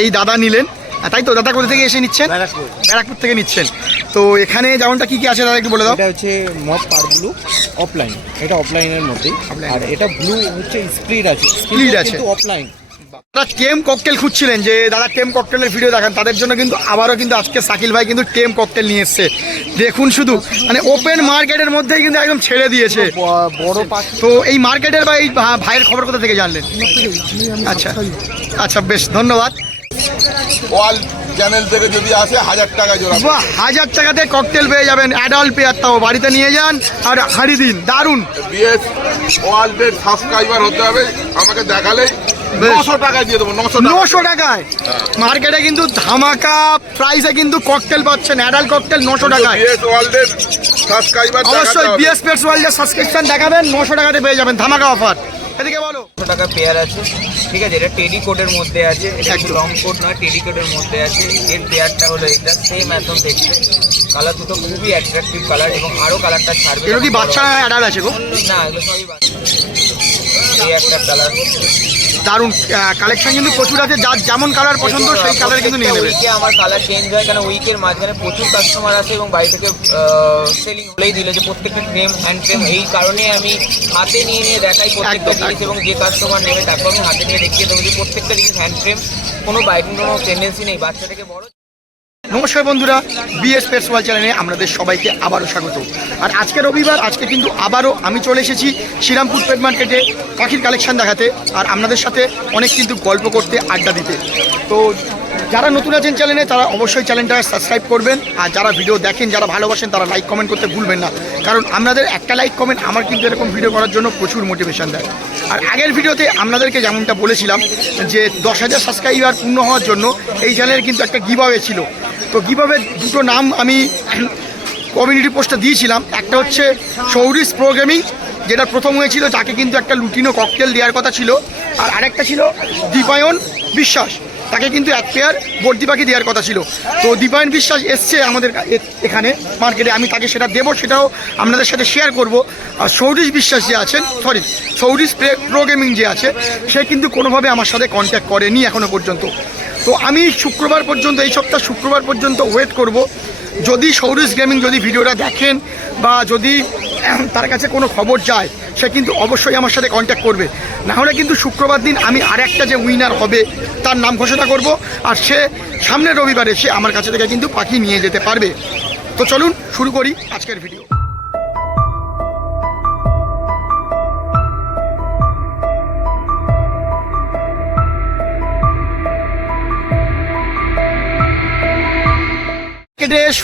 এই দাদা নিলেন, তাই তো? দাদা কোথা থেকে এসে নিচ্ছেন? ব্যারাকপুর থেকে নিচ্ছেন। তো এখানে যেমনটা কি কি আছে দাদা একটু বলে দাও। এটা হচ্ছে মপ পার ব্লু অফলাইন, এটা অফলাইনের মধ্যেই। আর এটা ব্লু হচ্ছে স্প্লিট আছে, স্প্লিট আছে কিন্তু অফলাইন। দাদা টেম ককটেল খুঁজছিলেন, যে দাদা টেম ককটেলের ভিডিও দেখান, তাদের জন্য কিন্তু আবারও কিন্তু আজকে শাকিল ভাই কিন্তু টেম ককটেল নিয়ে এসছে। দেখুন শুধু মানে ওপেন মার্কেটের মধ্যেই কিন্তু একদম ছেড়ে দিয়েছে বড় পাখি। তো এই মার্কেটের বা এই ভাইয়ের খবর কোথা থেকে জানলেন? আচ্ছা আচ্ছা, বেশ ধন্যবাদ। ওয়াল চ্যানেল থেকে যদি আসে 1000 টাকা জোড়া। বাহ, 1000 টাকাতে ককটেল পেয়ে যাবেন, অ্যাডাল্ট পেয়ার, তাও বাড়িতে নিয়ে যান আর হাঁড়ি দিন। দারুণ। বিএস ওয়ার্ল্ডের সাবস্ক্রাইবার হতে হবে, আমাকে দেখালেই 900 টাকায় দিয়ে দেবো। 900 টাকায় মার্কেটে কিন্তু ধামাকা প্রাইসে কিন্তু ককটেল পাচ্ছেন, অ্যাডাল্ট ককটেল 900 টাকায়। বিএস ওয়ার্ল্ডের সাবস্ক্রাইবার অবশ্যই বিএস পেটস ওয়ার্ল্ডের সাবস্ক্রিপশন দেখাবেন, 900 টাকাতে পেয়ে যাবেন ধামাকা অফার। এদিকে বলো। 900 টাকা পেয়ার আছে, ঠিক আছে। এটা টেডি কোডের মধ্যে আছে, এটা একটু লং কোড নয়, টেডি কোডের মধ্যে আছে। এর পেয়ারটা হলো এটা, সেম একদম দেখতে। কালার দুটো খুবই অ্যাট্রাকটিভ কালার, এবং আরও কালারটা ছাড়বে। এগুলো কি বাচ্চা অ্যাডাল্ট আছে গো? না, এগুলো সবই বাচ্চা। এই একটা কালার দারুণ কালেকশন কিন্তু প্রচুর আছে, যার যেমন কালার পছন্দ সেই কালার কিন্তু নিয়ে নেবে। উইকে আমার কালার চেঞ্জ হয়, কারণ উইকের মাঝখানে প্রচুর কাস্টমার আছে এবং বাড়ি থেকে সেলিং হলেই দিল যে প্রত্যেকটা ফ্রেম হ্যান্ড ফ্রেম। এই কারণে আমি হাতে নিয়ে নিয়ে দেখাই প্রত্যেকটা জিনিস, এবং যে কাস্টমার নেবে তারপর আমি হাতে নিয়ে দেখিয়ে দেবো যে প্রত্যেকটা জিনিস হ্যান্ড ফ্রেম, কোনো বাইকিং কোনো টেন্ডেন্সি নেই, বাচ্চা থেকে বড়। নমস্কার বন্ধুরা, বিএস পেটস ওয়ার্ল্ড চ্যানেলে আপনাদের সবাইকে আবারও স্বাগত। আর আজকে রবিবার, আজকে কিন্তু আবারও আমি চলে এসেছি শ্রীরামপুর পেট মার্কেটে পাখির কালেকশন দেখাতে, আর আপনাদের সাথে অনেক কিন্তু গল্প করতে, আড্ডা দিতে। তো যারা নতুন আছেন চ্যানেলে, তারা অবশ্যই চ্যানেলটা সাবস্ক্রাইব করবেন, আর যারা ভিডিও দেখেন, যারা ভালোবাসেন, তারা লাইক কমেন্ট করতে ভুলবেন না, কারণ আপনাদের একটা লাইক কমেন্ট আমার কিন্তু এরকম ভিডিও করার জন্য প্রচুর মোটিভেশন দেয়। আর আগের ভিডিওতে আপনাদেরকে যেমনটা বলেছিলাম যে 10,000 সাবস্ক্রাইবার পূর্ণ হওয়ার জন্য এই চ্যানেলের কিন্তু একটা গিভঅ্যাওয়ে ছিল। তো গিভঅ্যাওয়ে দুটো নাম আমি কমিউনিটি পোস্টে দিয়েছিলাম। একটা হচ্ছে সৌরিস প্রো গেমিং, যেটা প্রথম হয়েছিল, যাকে কিন্তু একটা লুটিনো ককটেল দেওয়ার কথা ছিল। আর আরেকটা ছিল দীপায়ন বিশ্বাস, তাকে কিন্তু এক পেয়ার বর্দি পাখি দেওয়ার কথা ছিল। তো দীপায়ন বিশ্বাস এসছে আমাদের এখানে মার্কেটে, আমি তাকে সেটা দেবো, সেটাও আপনাদের সাথে শেয়ার করব। আর সৌরিস বিশ্বাস যে আছেন, সৌরিস প্রো গেমিং যে আছে, সে কিন্তু কোনোভাবে আমার সাথে কন্ট্যাক্ট করেনি এখনও পর্যন্ত। তো আমি শুক্রবার পর্যন্ত, এই সপ্তাহ শুক্রবার পর্যন্ত ওয়েট করব। যদি সৌরিস গেমিং যদি ভিডিওটা দেখেন বা যদি তার কাছে কোনো খবর যায়, সে কিন্তু অবশ্যই আমার সাথে কন্ট্যাক্ট করবে। নাহলে কিন্তু শুক্রবার দিন আমি আরেকটা যে উইনার হবে তার নাম ঘোষণা করব, আর সে সামনের রবিবারে সে আমার কাছে থেকে কিন্তু পাখি নিয়ে যেতে পারবে। তো চলুন শুরু করি আজকের ভিডিও।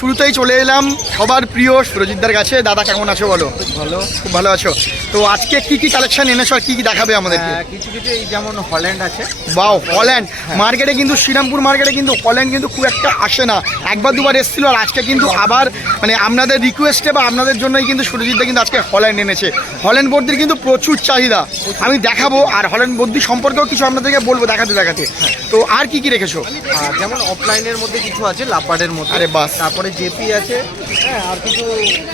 শুরুতেই চলে এলাম সবার প্রিয় সুরজিৎদার কাছে। দাদা কেমন আছো বলো? ভালো, খুব ভালো আছো। তো আজকে কি কি কালেকশন এনেছো আর কি কি দেখাবে আমাদেরকে? কিছু কিছু এই যেমন হল্যান্ড আছে। বাও, হল্যান্ড মার্কেটে কিন্তু, শ্রীরামপুর মার্কেটে কিন্তু হল্যান্ড কিন্তু খুব একটা আসে না, একবার দুবার এসেছিল। আর আজকে কিন্তু আবার মানে আপনাদের রিকোয়েস্টে বা আপনাদের জন্যই কিন্তু সুরজিৎদা কিন্তু আজকে হল্যান্ড এনেছে। হল্যান্ড বর্দির কিন্তু প্রচুর চাহিদা, আমি দেখাবো। আর হল্যান্ড বর্দি সম্পর্কেও কিছু আপনাদেরকে বলবো দেখাতে দেখাতে। তো আর কি কি রেখেছো? যেমন অফলাইনের মধ্যে কিছু আছে, লাভবার্ডের মধ্যে। আরে বাস। তারপরে জেপি আছে, হ্যাঁ, আর কিছু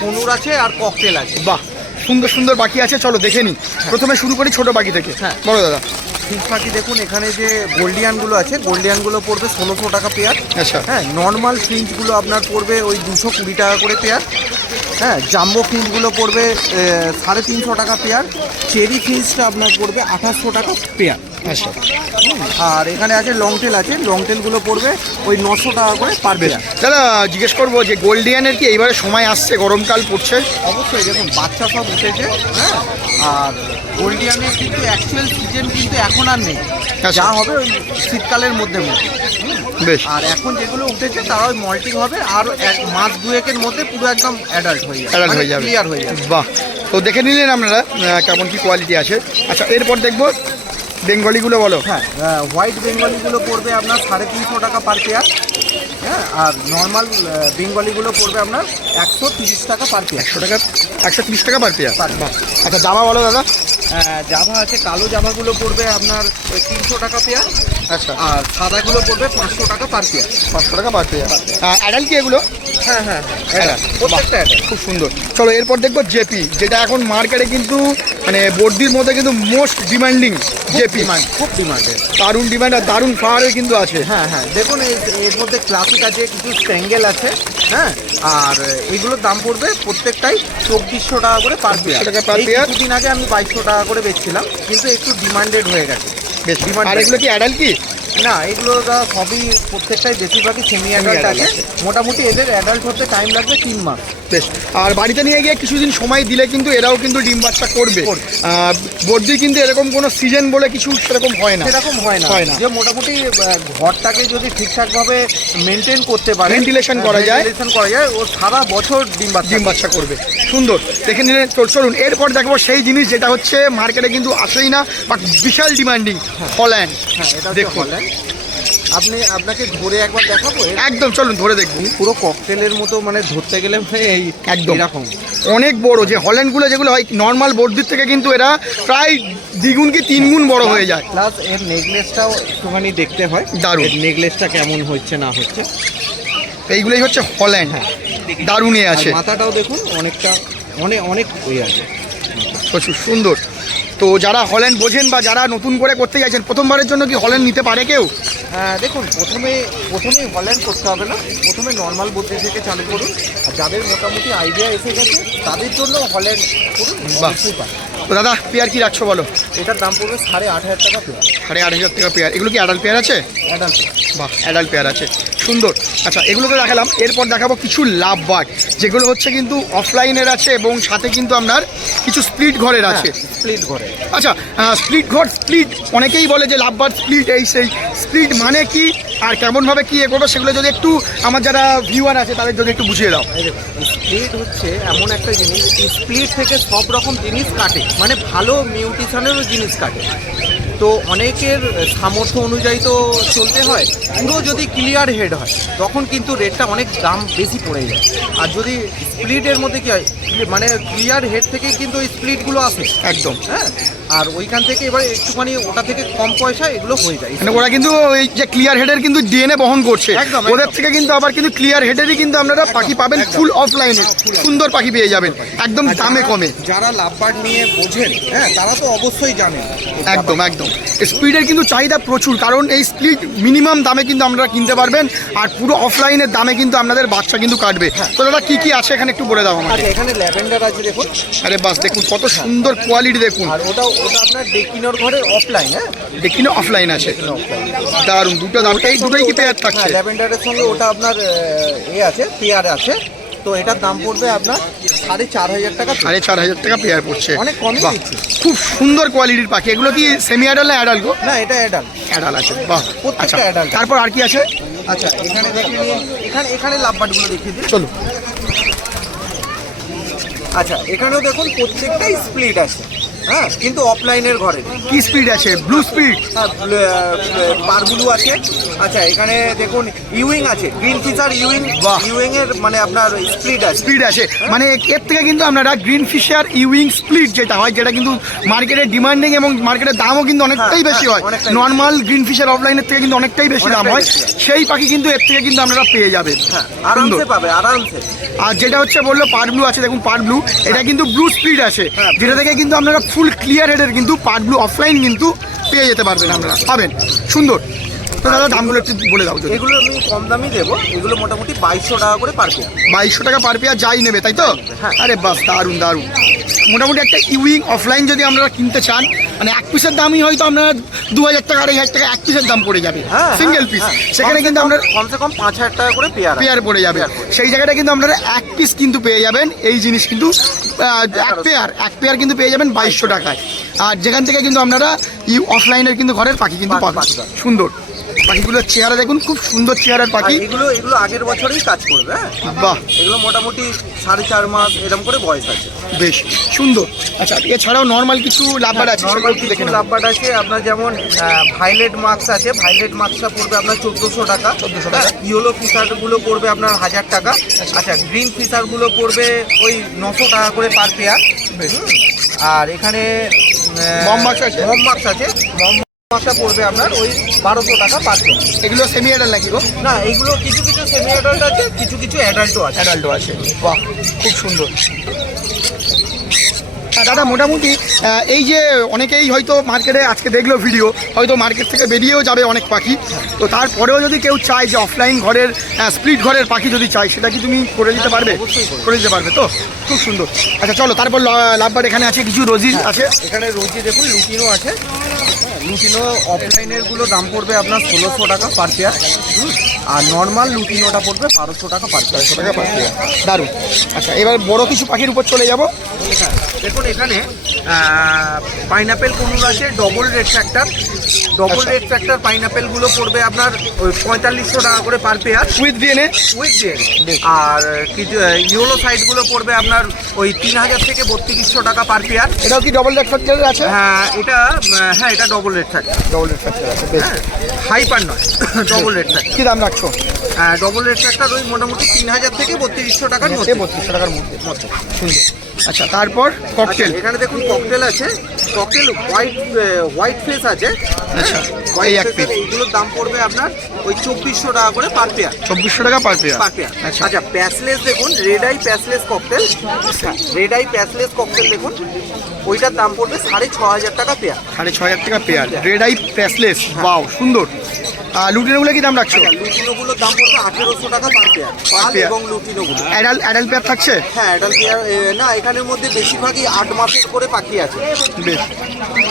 কনুর আছে, আর ককটেল আছে। বাহ, সুন্দর সুন্দর পাখি আছে, চলো দেখে নিই। প্রথমে শুরু করি ছোট পাখি থেকে। হ্যাঁ বলো দাদা। ফিস পাখি দেখুন, এখানে যে গোল্ডিয়ানগুলো আছে, গোল্ডিয়ানগুলো পড়বে 1600 টাকা পেয়ার। আচ্ছা। হ্যাঁ, নর্মাল ফিঞ্চগুলো আপনার পড়বে ওই 220 টাকা করে পেয়ার। হ্যাঁ, জাম্বো ফিঞ্চগুলো পড়বে 350 টাকা পেয়ার। চেরি ফিঞ্চটা আপনার পড়বে 2800 টাকা পেয়ার। আচ্ছা। আর এখানে আছে লং টেল আছে, লং টেলগুলো পড়বে ওই 900 টাকা করে পার পেয়ার। দাদা জিজ্ঞেস করবো যে গোল্ডিয়ানের কি এইবারে সময় আসছে, গরমকাল পড়ছে? অবশ্যই, দেখুন বাচ্চা সব উঠেছে। হ্যাঁ, আর গোল্ডিয়ানের কিন্তু অ্যাকচুয়াল সিজন কিন্তু এখন আর নেই, যা হবে ওই শীতকালের মধ্যে। বেশ। আর এখন যেগুলো উঠেছে তারা ওই মল্টিং হবে, আর এক মাস দুয়েকের মধ্যে পুরো একদম অ্যাডাল্ট হয়ে যাবে, অ্যাডাল্ট হয়ে যাবে, ক্লিয়ার হয়ে যাবে। বাহ। তো দেখে নিলেন আপনারা কেমন কি কোয়ালিটি আছে। আচ্ছা, এরপর দেখবো বেঙ্গলিগুলো বলো। হ্যাঁ, হোয়াইট বেঙ্গলিগুলো পড়বে আপনার 350 টাকা পার পেয়ার। হ্যাঁ, আর নর্মাল বেঙ্গলিগুলো পড়বে আপনার 130 টাকা পার পেয়ার। 130 টাকা পার পেয়ার। বাহ। আচ্ছা, জামা বলো দাদা। জাভা আছে, কালো জাভাগুলো পড়বে আপনার 300 টাকা পেয়ার। আচ্ছা। আর সাদাগুলো পড়বে 500 টাকা পার পেয়ার। 500 টাকা পার পেয়ার। অ্যাডাল্ট কি এগুলো? হ্যাঁ হ্যাঁ এটা প্রত্যেকটা এটা খুব সুন্দর। চলো এরপর দেখবো জেপি, যেটা এখন মার্কেটে কিন্তু মানে বর্দির মধ্যে কিন্তু মোস্ট ডিমান্ডিং জেপি, খুব ডিমান্ডেড, দারুণ ডিমান্ড আর দারুণ ফ্লাওয়ারের কিন্তু আছে। হ্যাঁ হ্যাঁ দেখুন এর মধ্যে ক্লাসিক আছে, কিছু স্ট্যাঙ্গেল আছে, হ্যাঁ, আর এগুলোর দাম পড়বে প্রত্যেকটাই 2400 টাকা করে পার পেয়ার। 2400 টাকা per pair। কিছুদিন আগে আমি 2200 টাকা করে বেচছিলাম, কিন্তু একটু ডিমান্ডেড হয়ে গেছে। বেশ, Demand আর এগুলো কি অ্যাডাল্ট কি? না, এগুলো সবই প্রত্যেকটাই বেশিরভাগই সেমি অ্যাডাল্ট আছে। মোটামুটি এদের অ্যাডাল্ট হতে টাইম লাগবে 3 মাস। বেশ, আর বাড়িতে নিয়ে গিয়ে কিছুদিন সময় দিলে কিন্তু এরাও কিন্তু ডিম বাচ্চা করবে। বর্দি কিন্তু এরকম কোনো সিজন বলে কিছু সেরকম হয় না, সেরকম হয় না, যে মোটামুটি ঘরটাকে যদি ঠিকঠাকভাবে মেনটেন করতে পারে, ভেন্টিলেশন করা যায়, ও সারা বছর ডিম বাচ্চা করবে। সুন্দর, দেখে নিলেন। চলুন এরপর দেখবো সেই জিনিস যেটা হচ্ছে মার্কেটে কিন্তু আসেই না বা বিশাল ডিমান্ডিং, হল্যান্ড। হ্যাঁ, এটা দেখুন, হল্যান্ড। আপনাকে ধরে একবার দেখাবো। একদম চলুন ধরে দেখবো। পুরো ককটেলের মতো, মানে ধরতে গেলে এই একদম এরকম অনেক বড়। যে হল্যান্ডগুলো যেগুলো হয় নর্মাল বর্দির থেকে কিন্তু এরা প্রায় দ্বিগুণ কি 3 গুণ বড় হয়ে যায়। প্লাস এর নেকলেসটাও একটুখানি দেখতে হয়, দারুণ। এর নেকলেসটা কেমন হচ্ছে না হচ্ছে। এইগুলোই হচ্ছে হল্যান্ড, হ্যাঁ, দারুণে আছে। আর মাথাটাও দেখুন অনেকটা অনেক ওই আছে, প্রচুর সুন্দর। তো যারা হল্যান্ড বোঝেন বা যারা নতুন করে করতে চাইছেন, প্রথমবারের জন্য কি হল্যান্ড নিতে পারে কেউ? দেখুন প্রথমেই হল্যান্ড করতে হবে না, প্রথমে নর্মাল বুদ্ধি থেকে চালু করুন। আর যাদের মোটামুটি আইডিয়া এসে গেছে তাদের জন্য হল্যান্ড করুন। বাহ। তো দাদা পেয়ার কি রাখছো বলো? এটার দাম পড়বে 8500 টাকা পেয়ার। 8500 টাকা পেয়ার। এগুলো কি অ্যাডাল্ট পেয়ার আছে? অ্যাডাল্ট। বাহ, অ্যাডাল্ট পেয়ার আছে, সুন্দর। আচ্ছা, এগুলো তো দেখালাম, এরপর দেখাবো কিছু লাভ বার্ড, যেগুলো হচ্ছে কিন্তু অফলাইনের আছে এবং সাথে কিন্তু আপনার কিছু স্প্লিট ঘরের আছে। স্প্লিট ঘরে। আচ্ছা, স্প্লিট ঘর, স্প্লিট অনেকেই বলে যে লাভ বার্ড স্প্লিট, এই সেই স্প্লিট মানে কি আর কেমনভাবে কি এ করবো, সেগুলো যদি একটু আমার যারা ভিউয়ার আছে তাদের যদি একটু বুঝিয়ে দাও। স্প্লিট হচ্ছে এমন একটা জিনিস, স্প্লিট থেকে সব রকম জিনিস কাটে, মানে ভালো মিউটিশনেরও জিনিস কাটে। তো অনেকের সামর্থ্য অনুযায়ী তো চলতে হয়, পুরো যদি ক্লিয়ার হেড হয় তখন কিন্তু রেটটা অনেক দাম বেশি পড়ে যায়। আর যদি স্প্লিটের মধ্যে কি হয়, মানে ক্লিয়ার হেড থেকেই কিন্তু ওই স্প্লিটগুলো আসে একদম, হ্যাঁ, আর ওইখান থেকে এবার একটুখানি ওটা থেকে কম পয়সা এগুলো হয়ে যায়। মানে ওরা কিন্তু ওই যে ক্লিয়ার হেডের কিন্তু ডিএনএ বহন করছে, একদম, ওদের থেকে কিন্তু আবার কিন্তু ক্লিয়ার হেডেরই কিন্তু আপনারা পাখি পাবেন ফুল অফলাইনে, সুন্দর পাখি পেয়ে যাবেন একদম দামে কমে। যারা লাভবার্ড নিয়ে বোঝেন, হ্যাঁ, তারা তো অবশ্যই জানেন। একদম একদম স্পিডের কিন্তু চাহিদা প্রচুর, কারণ এই স্পিড মিনিমাম দামে কিন্তু আপনারা কিনতে পারবেন, আর পুরো অফলাইনের দামে কিন্তু আপনাদের বাচ্চা কিন্তু কাটবে। তো দাদা কি কি আছে এখানে একটু বলে দাও আমাকে। এখানে ল্যাভেন্ডার আছে দেখুন। আরে বাস, দেখুন কত সুন্দর কোয়ালিটি, দেখুন। আর ওটা আপনার ডেকিনোর ঘরে অফলাইন, হ্যাঁ, দেখিনো অফলাইন আছে, দারুন। দুটো দাম, এই দুটোই কি পেয়ার থাকছে? ল্যাভেন্ডারের সঙ্গে ওটা আপনার আছে, পেয়ার আছে। তো এটার দাম পড়বে আপনার 4500 টাকা। 4500 টাকা পেয়ার পড়ছে, অনেক কমই বাহ, দিচ্ছি। খুব সুন্দর কোয়ালিটির পাখি। এগুলো কি সেমি অ্যাডাল না অ্যাডাল গো? না, এটা অ্যাডাল্ট। অ্যাডাল আছে, বাহ। প্রত্যেকটা আচ্ছা, adult। তারপর আর কি আছে? আচ্ছা, এখানে দেখিয়ে দিন, এখানে লাভবার্ডগুলো দেখিয়ে দিন। চলো। আচ্ছা, এখানেও দেখুন প্রত্যেকটাই স্প্লিট আছে, হ্যাঁ, কিন্তু অফলাইনের ঘরে। কি স্পিড আছে? ব্লু স্পিড, পারগুলো আছে। আচ্ছা, এখানে দেখুন ইউইং আছে, গ্রিন ফিশার ইউইং। বাহ। ইউইং এর মানে আপনার স্প্লিট আছে। স্পিড আছে, মানে এর থেকে কিন্তু আপনারা গ্রিন ফিশার ইউইং স্প্লিট যেটা হয়, যেটা কিন্তু মার্কেটে ডিমান্ডিং এবং মার্কেটের দামও কিন্তু অনেকটাই বেশি হয়। অনেকটাই নর্মাল গ্রিন ফিশার অফলাইনের থেকে কিন্তু অনেকটাই বেশি দাম হয়। অনেকটাই বেশি। সেই পাখি কিন্তু এর থেকে কিন্তু আপনারা পেয়ে যাবেন, হ্যাঁ, সুন্দর। আরামসে পাবে, আরামসে। আর যেটা হচ্ছে বললো পার ব্লু আছে, দেখুন পার ব্লু, এটা কিন্তু ব্লু স্পিড আছে, যেটা থেকে কিন্তু আপনারা ফুল ক্লিয়ার হেডের কিন্তু পার ব্লু অফলাইন কিন্তু পেয়ে যেতে পারবেন, আপনারা পাবেন, সুন্দর। তো দাদা দামগুলো একটু বলে দাও যদি। এগুলো আমি কম দামই দেবো, এগুলো মোটামুটি 2200 টাকা করে পার পেয়ার। 2200 টাকা পার পেয়ার যাই নেবে, তাই তো? হ্যাঁ। আরে বাস, দারুণ দারুণ। মোটামুটি একটা ইউইং অফলাইন যদি আপনারা কিনতে চান, মানে এক পিসের দামই হয়তো আপনার 2000 টাকা 2500 টাকা এক পিসের দাম পড়ে যাবে, সিঙ্গেল পিস। সেখানে কিন্তু আপনার কমসে কম 5000 টাকা করে পেয়ার পড়ে যাবে, সেই জায়গাটা কিন্তু আপনারা এক পিস কিন্তু পেয়ে যাবেন এই জিনিস কিন্তু এক পেয়ার কিন্তু পেয়ে যাবেন 2200 টাকায়। আর যেখান থেকে কিন্তু আপনারা অফলাইনের কিন্তু ঘরের পাখি কিন্তু পাবেন, সুন্দর। পাখিগুলোর চেহারা দেখুন, খুব সুন্দর চেহারার পাখি। এগুলো আগের বছরেই কাজ করবে, হ্যাঁ, বাহ। এগুলো মোটামুটি 4.5 মাস এরকম করে বয়স আছে, বেশ সুন্দর। আচ্ছা, এছাড়াও নর্মাল কিছু লাভবার্ড আছে, নর্মাল সেগুলো কিছু দেখে নেব। লাভবার্ড আছে আপনার, যেমন ভাইলেট মার্কস আছে, ভাইলেট মার্কসটা পড়বে আপনার 1400 টাকা। 1400 টাকা। ইয়েলো ফিশারগুলো পড়বে আপনার 1000 টাকা। আচ্ছা, গ্রিন ফিশারগুলো পড়বে ওই 900 টাকা করে পার পেয়ার। আর এখানে মম মার্কস আছে? মম মার্কস আছে, মাছটা পড়বে আপনার ওই 1200 টাকা পার পেয়ার। এগুলো সেমি অ্যাডাল নাকি গো? না, এইগুলো কিছু কিছু সেমি অ্যাডাল্ট আছে, কিছু কিছু অ্যাডাল্টও আছে। অ্যাডাল্টও আছে। বাহ, খুব সুন্দর। দাদা মোটামুটি এই যে অনেকেই হয়তো মার্কেটে আজকে দেখলো ভিডিও, হয়তো মার্কেট থেকে বেরিয়েও যাবে অনেক পাখি, তো তারপরেও যদি কেউ চায় যে অফলাইন ঘরের স্প্লিট ঘরের পাখি যদি চাই, সেটা কি তুমি করে দিতে পারবে? অবশ্যই করে দিতে পারবে তো, খুব সুন্দর। আচ্ছা চলো, তারপর লাভবার এখানে আছে, কিছু রোজির আছে। এখানে রোজি দেখুন, লুটিনো আছে। লুটিনো অফলাইনের গুলো দাম পড়বে আপনার 1600 টাকা পার পেয়ার, আর নর্মাল লুটিনোটা পড়বে 1200 টাকা পার পেয়ার। টাকা পার পেয়ার, দারুণ। আচ্ছা এবার বড় কিছু পাখির উপর চলে যাব। দেখুন এখানে পাইনাপেল কোনুর আছে, double red factor. Double red factor পাইনাপেলগুলো পড়বে আপনার ওই 4500 টাকা করে per pair with DNA. With DNA. আর কিছু ইয়েলো সাইডগুলো পড়বে আপনার ওই 3000 থেকে 3200 টাকা পার পেয়ার। এটাও কি ডবল রেড ফ্যাক্টরের আছে? হ্যাঁ এটা double red factor. Double red factor আছে, বেশ। হাইপার নয়, ডবল রেড ফ্যাক্টর। কি দাম রাখছো? ডবল রেড ফ্যাক্টর ওই মোটামুটি 3000 থেকে 3200 টাকার মধ্যে। 3200 টাকার মধ্যে, সুন্দর। আচ্ছা তারপর ককটেল। আচ্ছা, এখানে দেখুন ককটেল আছে। ককটেল হোয়াইট ফেস আছে। আচ্ছা, হোয়াইট এই এক ফেসের পিস এইগুলোর দাম পড়বে আপনার ওই 2400 টাকা করে পার পেয়ার। 2400 টাকা পার পেয়ার। Per pair. আচ্ছা আচ্ছা প্যাসলেস দেখুন, রেড আই প্যাসলেস ককটেল। রেড আই প্যাসলেস ককটেল দেখুন, ওইটার দাম পড়বে 6500 টাকা পেয়ার। 6500 টাকা পেয়ার, রেড আই প্যাসলেস। বাও, সুন্দর। লুটিনোগুলো কি দাম রাখছো? লুটিনোগুলোর দাম পড়বে 1800 টাকা পার পেয়ার। পাল পেয়ার। এবং লুটিনোগুলো অ্যাডাল্ট পেয়ার থাকছে? হ্যাঁ অ্যাডাল্ট পেয়ার। না, এখানের মধ্যে বেশিরভাগই 8 মাসের করে পাখি আছে। বেশ।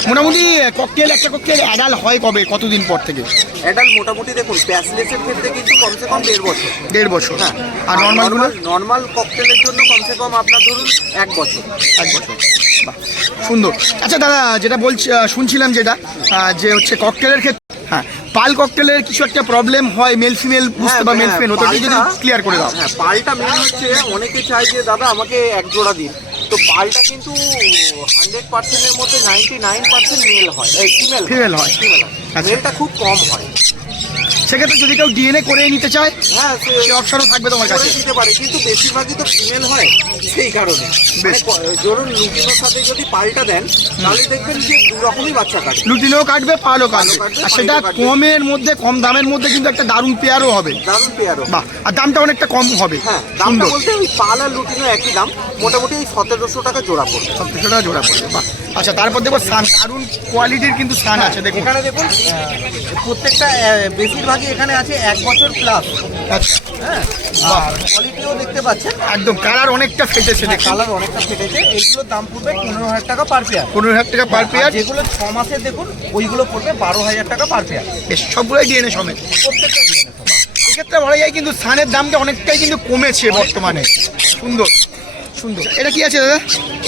মোটামুটি একটা ককটেল অ্যাডাল্ট হয় কবে, কতদিন পর থেকে? অ্যাডাল্ট মোটামুটি দেখুন প্যাসলেসের ক্ষেত্রে কিন্তু কমসে কম 1.5 বছর। 1.5 বছর। হ্যাঁ। আর নর্মালগুলো? নর্মাল ককটেলের জন্য কমসে কম আপনার ধরুন 1 বছর। 1 বছর। বাহ, সুন্দর। আচ্ছা দাদা, যেটা শুনছিলাম যেটা যে হচ্ছে ককটেলের ক্ষেত্রে, হ্যাঁ পাল ককটেলের কিছু একটা প্রবলেম হয়, মেল ফিমেল বুঝতে বা মেল ফিমেল, ওটা যদি ক্লিয়ার করে দাও। হ্যাঁ, পালটা মেন হচ্ছে অনেকে চায় যে দাদা আমাকে এক জোড়া দিন, তো পালটা কিন্তু 100% এর মধ্যে 99% মেল হয়, এই ফিমেল হয়। আচ্ছা। মেলটা খুব কম হয়। সেক্ষেত্রে যদি কেউ ডিএনএ করে নিতে চায়, হ্যাঁ সে অপশনও থাকবে তোমার কাছে? করে দিতে পারে, কিন্তু বেশিরভাগই তো ফিমেল হয়, সেই কারণে মানে ধরুন লুটিনোর সাথে যদি পালটা দেন তাহলে দেখবেন যে দু রকমই বাচ্চা কাটে। লুটিনও কাটবে, পালও কাটবে, কাটবে, আর সেটা পালও কাটবে। কমের মধ্যে, কম দামের মধ্যে কিন্তু একটা দারুণ পেয়ারও হবে। দারুণ পেয়ারও। বাহ, আর দামটা অনেকটা কম হবে। হ্যাঁ, দামটা বলতে ওই পাল আর লুটিনো একই দাম, মোটামুটি ওই 1700 টাকা জোড়া পড়বে। 1700 টাকা জোড়া পড়বে। বাহ। আচ্ছা তারপর দেখো সান, দারুণ কোয়ালিটির কিন্তু সান আছে দেখুন। এখানে দেখুন প্রত্যেকটা বেশিরভাগই এখানে আছে 1 বছর প্লাস। আচ্ছা, হ্যাঁ, আর কোয়ালিটিও দেখতে পাচ্ছেন, একদম কালার অনেকটা ফেটেছে দেখুন। কালার অনেকটা ফেটেছে। এইগুলোর দাম পড়বে 15000 টাকা পার পেয়ার। 15000 টাকা পার পেয়ার। যেগুলো 6 মাসের দেখুন ওইগুলো পড়বে 12000 টাকা পার পেয়ার। বেশ, সবগুলোই ডিএনএ সমেত। প্রত্যেকটা দিয়ে নেবো। এক্ষেত্রে বলা যায় কিন্তু সানের দামটা অনেকটাই কিন্তু কমেছে বর্তমানে। সুন্দর সুন্দর। এটা কি আছে দাদা?